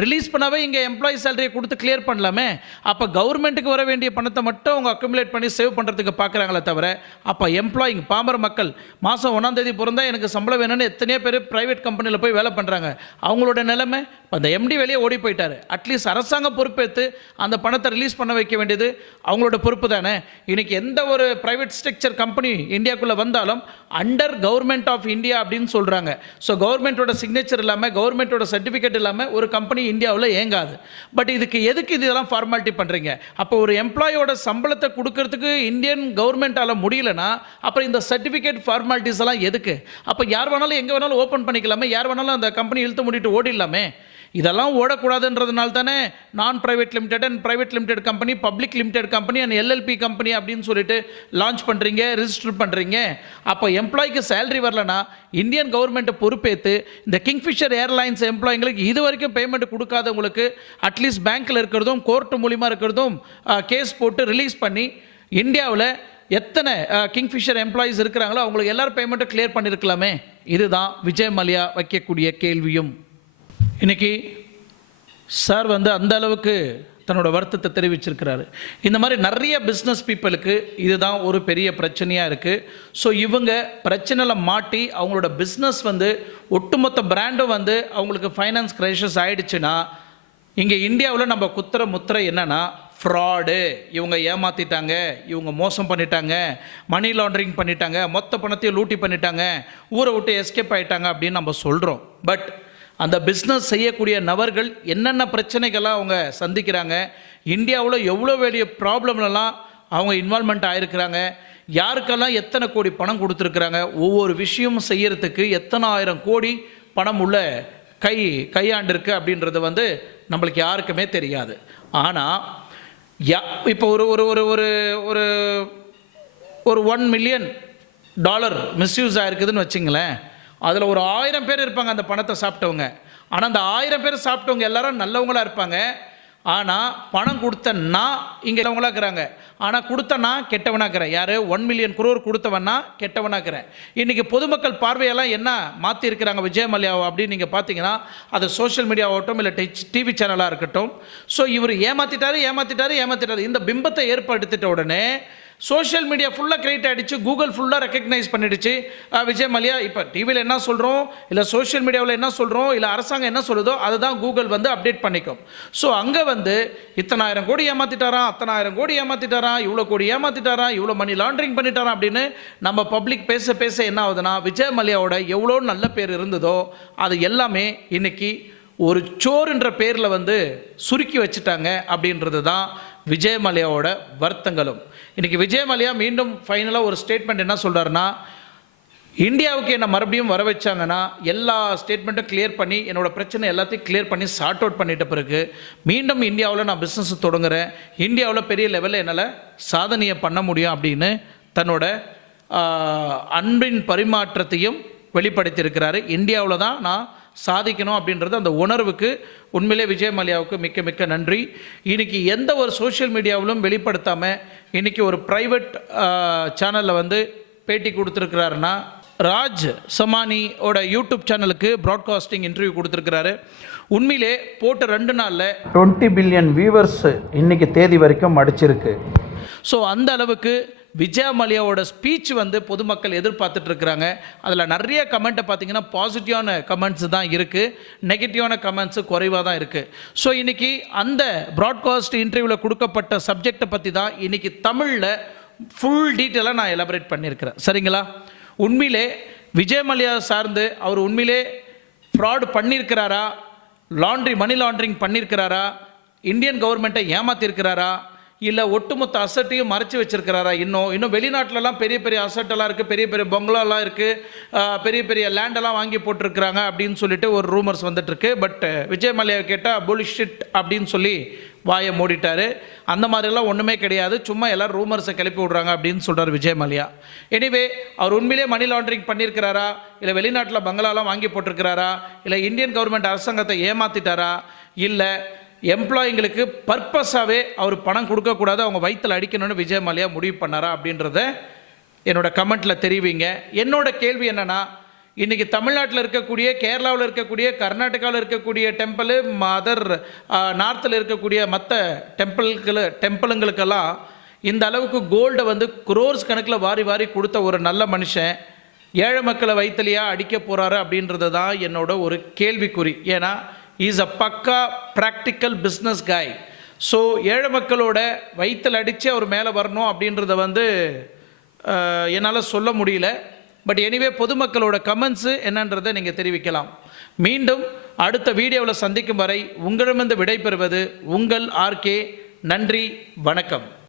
ரிலீஸ் பண்ணாவே இங்கே எம்ப்ளாயி சேலரியை கொடுத்து கிளியர் பண்ணலாமே. அப்போ கவர்மெண்ட்டுக்கு வர வேண்டிய பணத்தை மட்டும் அவங்க அக்குமுலேட் பண்ணி சேவ் பண்ணுறதுக்கு பார்க்குறாங்களே தவிர, அப்போ எம்ப்ளாயிங் பாமர மக்கள் மாதம் 1ஆம் தேதி பிறந்தா எனக்கு சம்பளம் வேணும்னு எத்தனையோ பேர் ப்ரைவேட் கம்பெனியில் போய் வேலை பண்ணுறாங்க. அவங்களோட நிலைமை, அந்த எம்டி வெளியே ஓடி போயிட்டார். அட்லீஸ்ட் அரசாங்கம் பொறுப்பேற்று அந்த பணத்தை ரிலீஸ் பண்ண வைக்க வேண்டியது அவங்களோட பொறுப்பு தானே. இன்றைக்கி எந்த ஒரு ப்ரைவேட் ஸ்ட்ரக்சர் கம்பெனி இந்தியாவுக்குள்ளே வந்தாலும் அண்டர் கவர்மெண்ட் ஆஃப் இந்தியா அப்படின்னு சொல்கிறாங்க. ஸோ கவர்மெண்ட்டோட சிக்னேச்சர் இல்லாமல், கவர்மெண்ட்டோட சர்டிஃபிகேட் இல்லாமல் ஒரு கம்பெனி இந்தியாவில் இயங்காது. பட் இதுக்கு எதுக்கு இதெல்லாம் ஃபார்மாலிட்டி பண்ணுறீங்க? அப்போ ஒரு எம்ப்ளாயோட சம்பளத்தை கொடுக்கறதுக்கு இந்தியன் கவர்மெண்ட்டால் முடியலன்னா அப்புறம் இந்த சர்டிஃபிகேட் ஃபார்மாலிட்டிஸ் எல்லாம் எதுக்கு? அப்போ யார் வேணாலும் எங்கே வேணாலும் ஓப்பன் பண்ணிக்கலாமே, யார் வேணாலும் அந்த கம்பெனி இழுத்து மூடிட்டு ஓடிடலாமே. இதெல்லாம் ஓடக்கூடாதுன்றதுனால தானே நான் private limited and private limited company, public limited company and LLB company அப்படின்னு சொல்லிட்டு லான்ச் பண்ணுறீங்க, ரிஜிஸ்டர் பண்ணுறீங்க. அப்போ எம்ப்ளாய்க்கு சேலரி வரலனா இந்தியன் கவர்மெண்ட்டை பொறுப்பேற்று இந்த கிங்ஃபிஷர் ஏர்லைன்ஸ் எம்ப்ளாயிங்களுக்கு இது வரைக்கும் பேமெண்ட் கொடுக்காதவங்களுக்கு அட்லீஸ்ட் பேங்க்கில் இருக்கிறதும் கோர்ட்டு மூலிமா இருக்கிறதும் கேஸ் போட்டு ரிலீஸ் பண்ணி இந்தியாவில் எத்தனை கிங்ஃபிஷர் எம்ப்ளாயீஸ் இருக்கிறாங்களோ அவங்களுக்கு எல்லாரும் பேமெண்ட்டை கிளியர் பண்ணியிருக்கலாமே. இதுதான் விஜய் மல்லையா வைக்கக்கூடிய கேள்வியும். இன்றைக்கி சார் அந்த அளவுக்கு தன்னோட வருத்தத்தை தெரிவிச்சிருக்கிறாரு. இந்த மாதிரி நிறைய பிஸ்னஸ் பீப்புளுக்கு இதுதான் ஒரு பெரிய பிரச்சனையாக இருக்குது. ஸோ இவங்க பிரச்சனையில் மாட்டி அவங்களோட பிஸ்னஸ் ஒட்டுமொத்த பிராண்டும் அவங்களுக்கு ஃபைனான்ஸ் கிரைசிஸ் ஆகிடுச்சுன்னா, இங்கே இந்தியாவில் நம்ம குத்துற முத்திரை என்னென்னா ஃப்ராடு. இவங்க ஏமாற்றிட்டாங்க, இவங்க மோசம் பண்ணிட்டாங்க, மணி லாண்ட்ரிங் பண்ணிட்டாங்க, மொத்த பணத்தையும் லூட்டி பண்ணிட்டாங்க, ஊரை விட்டு எஸ்கேப் ஆகிட்டாங்க அப்படின்னு நம்ம சொல்கிறோம். பட் அந்த பிஸ்னஸ் செய்யக்கூடிய நபர்கள் என்னென்ன பிரச்சனைகள்லாம் அவங்க சந்திக்கிறாங்க, இந்தியாவில் எவ்வளோ வேண்டிய ப்ராப்ளம்லாம் அவங்க இன்வால்மெண்ட் ஆகிருக்கிறாங்க, யாருக்கெல்லாம் எத்தனை கோடி பணம் கொடுத்துருக்குறாங்க, ஒவ்வொரு விஷயமும் செய்யறதுக்கு எத்தனை ஆயிரம் கோடி பணம் உள்ள கையாண்டிருக்கு அப்படின்றது நம்மளுக்கு யாருக்குமே தெரியாது. ஆனால் இப்போ ஒரு ஒரு ஒரு ஒரு ஒரு ஒரு $1 மில்லியன் மிஸ்யூஸ் ஆகிருக்குதுன்னு வச்சுங்களேன். அதில் ஒரு 1000 பேர் இருப்பாங்க அந்த பணத்தை சாப்பிட்டவங்க. ஆனால் அந்த 1000 பேர் சாப்பிட்டவங்க எல்லாரும் நல்லவங்களாக இருப்பாங்க. ஆனால் பணம் கொடுத்த நான் இங்கே இருக்கிறவங்களா இருக்கிறாங்க, ஆனால் கொடுத்த நான் கெட்டவனாக இருக்கிறேன். யார்? 1 மில்லியன் crore கொடுத்தவனா கெட்டவனாக இருக்கிறேன். இன்றைக்கி பொதுமக்கள் பார்வையெல்லாம் என்ன மாற்றி இருக்கிறாங்க விஜய் மல்லையாவை அப்படின்னு நீங்கள் பார்த்தீங்கன்னா, அது சோஷியல் மீடியாவாகட்டும் இல்லை டிவி சேனலாக இருக்கட்டும். ஸோ இவர் ஏமாற்றிட்டாரு இந்த பிம்பத்தை ஏற்படுத்திட்ட உடனே சோஷியல் மீடியா ஃபுல்லாக கிரியேட் ஆகிடுச்சு, கூகுள் ஃபுல்லாக ரெக்கக்னைஸ் பண்ணிடுச்சு. விஜய் மல்லையா இப்போ டிவியில் என்ன சொல்கிறோம், இல்லை சோஷியல் மீடியாவில் என்ன சொல்கிறோம், இல்லை அரசாங்கம் என்ன சொல்லுதோ அதை தான் கூகுள் வந்து அப்டேட் பண்ணிக்கும். ஸோ அங்கே வந்து 1000 கோடி ஏமாற்றிட்டாராம், 10,000 கோடி ஏமாற்றிட்டாராம், இவ்வளோ கோடி ஏமாற்றிட்டாராம், இவ்வளோ மணி லாண்ட்ரிங் பண்ணிட்டாராம் அப்படின்னு நம்ம பப்ளிக் பேச பேச என்ன ஆகுதுன்னா, விஜய் மல்லையாவோட எவ்வளோ நல்ல பேர் இருந்ததோ அது எல்லாமே இன்னைக்கு ஒரு சோறுன்ற பேரில் வந்து சுருக்கி வச்சுட்டாங்க அப்படின்றது தான் விஜய் மல்லையாவோட வருத்தங்களும். இன்றைக்கி விஜய் மல்லையா மீண்டும் ஃபைனலாக ஒரு ஸ்டேட்மெண்ட் என்ன சொல்கிறாருன்னா, இந்தியாவுக்கு என்ன மறுபடியும் வர வச்சாங்கன்னா எல்லா ஸ்டேட்மெண்ட்டும் கிளியர் பண்ணி என்னோடய பிரச்சனை எல்லாத்தையும் கிளியர் பண்ணி சார்ட் அவுட் பண்ணிட்ட பிறகு மீண்டும் இந்தியாவில் நான் பிஸ்னஸ் தொடங்குறேன், இந்தியாவில் பெரிய லெவலில் என்னால் சாதனையை பண்ண முடியும் அப்படின்னு தன்னோட அன்பின் பரிமாற்றத்தையும் வெளிப்படுத்தியிருக்கிறாரு. இந்தியாவில் தான் நான் சாதிக்கணும் அப்படின்றது அந்த உணர்வுக்கு உண்மையிலே விஜய் மல்லையாவுக்கு மிக்க மிக்க நன்றி. இன்றைக்கி எந்த ஒரு சோஷியல் மீடியாவிலும் வெளிப்படுத்தாமல் இன்றைக்கி ஒரு ப்ரைவேட் சேனலில் வந்து பேட்டி கொடுத்துருக்கிறாருன்னா, ராஜ் சமானியோட யூடியூப் சேனலுக்கு ப்ராட்காஸ்டிங் இன்டர்வியூ கொடுத்துருக்கிறாரு. உண்மையிலே போட்டு 2 நாளில் 20 பில்லியன் வியூவர்ஸ் இன்றைக்கி தேதி வரைக்கும் அடிச்சிருக்கு. ஸோ அந்த அளவுக்கு விஜய் மல்லையாவோட ஸ்பீச் வந்து பொதுமக்கள் எதிர்பார்த்துட்டு இருக்கிறாங்க. அதில் நிறைய கமெண்ட்டை பார்த்தீங்கன்னா பாசிட்டிவான கமெண்ட்ஸ் தான் இருக்குது, நெகட்டிவான கமெண்ட்ஸு குறைவாக தான் இருக்குது. ஸோ இன்றைக்கி அந்த ப்ராட்காஸ்ட் இன்டர்வியூவில் கொடுக்கப்பட்ட சப்ஜெக்டை பற்றி தான் இன்றைக்கி தமிழில் ஃபுல் டீட்டெயிலாக நான் எலாபரேட் பண்ணியிருக்கிறேன். சரிங்களா? உண்மையிலே விஜய் மல்லையா சார்ந்து அவர் உண்மையிலே ஃப்ராடு பண்ணியிருக்கிறாரா, மணி லாண்ட்ரிங் பண்ணியிருக்கிறாரா, இந்தியன் கவர்மெண்ட்டை ஏமாற்றிருக்கிறாரா, இல்லை ஒட்டுமொத்த அசட்டையும் மறைச்சி வச்சிருக்கிறாரா, இன்னும் வெளிநாட்டிலலாம் பெரிய பெரிய அசட்டெல்லாம் இருக்குது, பெரிய பெரிய பங்களாலாம் இருக்குது, பெரிய பெரிய லேண்டெல்லாம் வாங்கி போட்டிருக்கிறாங்க அப்படின்னு சொல்லிட்டு ஒரு ரூமர்ஸ் வந்துட்டுருக்கு. பட் விஜய் மல்லையா கேட்டால் புல்ஷிட் அப்படின்னு சொல்லி வாயை மூடிட்டார். அந்த மாதிரிலாம் ஒன்றுமே கிடையாது, சும்மா எல்லோரும் ரூமர்ஸை கிளப்பி விட்றாங்க அப்படின்னு சொல்கிறார் விஜய் மல்லையா. எனிவே அவர் உண்மையிலே மணி லாண்ட்ரிங் பண்ணியிருக்கிறாரா, இல்லை வெளிநாட்டில் பங்களாலாம் வாங்கி போட்டிருக்கிறாரா, இல்லை இந்தியன் கவர்மெண்ட் அரசாங்கத்தை ஏமாற்றிட்டாரா, இல்லை எம்ப்ளாயிங்களுக்கு பர்பஸாகவே அவர் பணம் கொடுக்கக்கூடாது, அவங்க வயிற்றில் அடிக்கணும்னு விஜய் மல்லையா முடிவு பண்ணாரா அப்படின்றத என்னோட கமெண்ட்டில் தெரிவிங்க. என்னோட கேள்வி என்னென்னா, இன்றைக்கி தமிழ்நாட்டில் இருக்கக்கூடிய, கேரளாவில் இருக்கக்கூடிய, கர்நாடகாவில் இருக்கக்கூடிய டெம்பிள், அதர் நார்த்தில் இருக்கக்கூடிய மற்ற டெம்பிளுங்களுக்கெல்லாம் இந்த அளவுக்கு கோல்டை வந்து குரோர்ஸ் கணக்கில் வாரி வாரி கொடுத்த ஒரு நல்ல மனுஷன் ஏழை மக்களை வயிற்றுலையா அடிக்க போகிறாரு அப்படின்றது தான் என்னோட ஒரு கேள்விக்குறி. ஏன்னா இஸ் அ பக்கா ப்ராக்டிக்கல் பிஸ்னஸ் காய். ஸோ ஏழை மக்களோட வயிற்றில் அடித்து அவர் மேலே வரணும் அப்படின்றத வந்து என்னால் சொல்ல முடியல. பட் எனிவே பொதுமக்களோட கமெண்ட்ஸு என்னன்றதை நீங்கள் தெரிவிக்கலாம். மீண்டும் அடுத்த வீடியோவில் சந்திக்கும் வரை உங்களிடமிருந்து விடைபெறுவது உங்கள் ஆர்கே. நன்றி, வணக்கம்.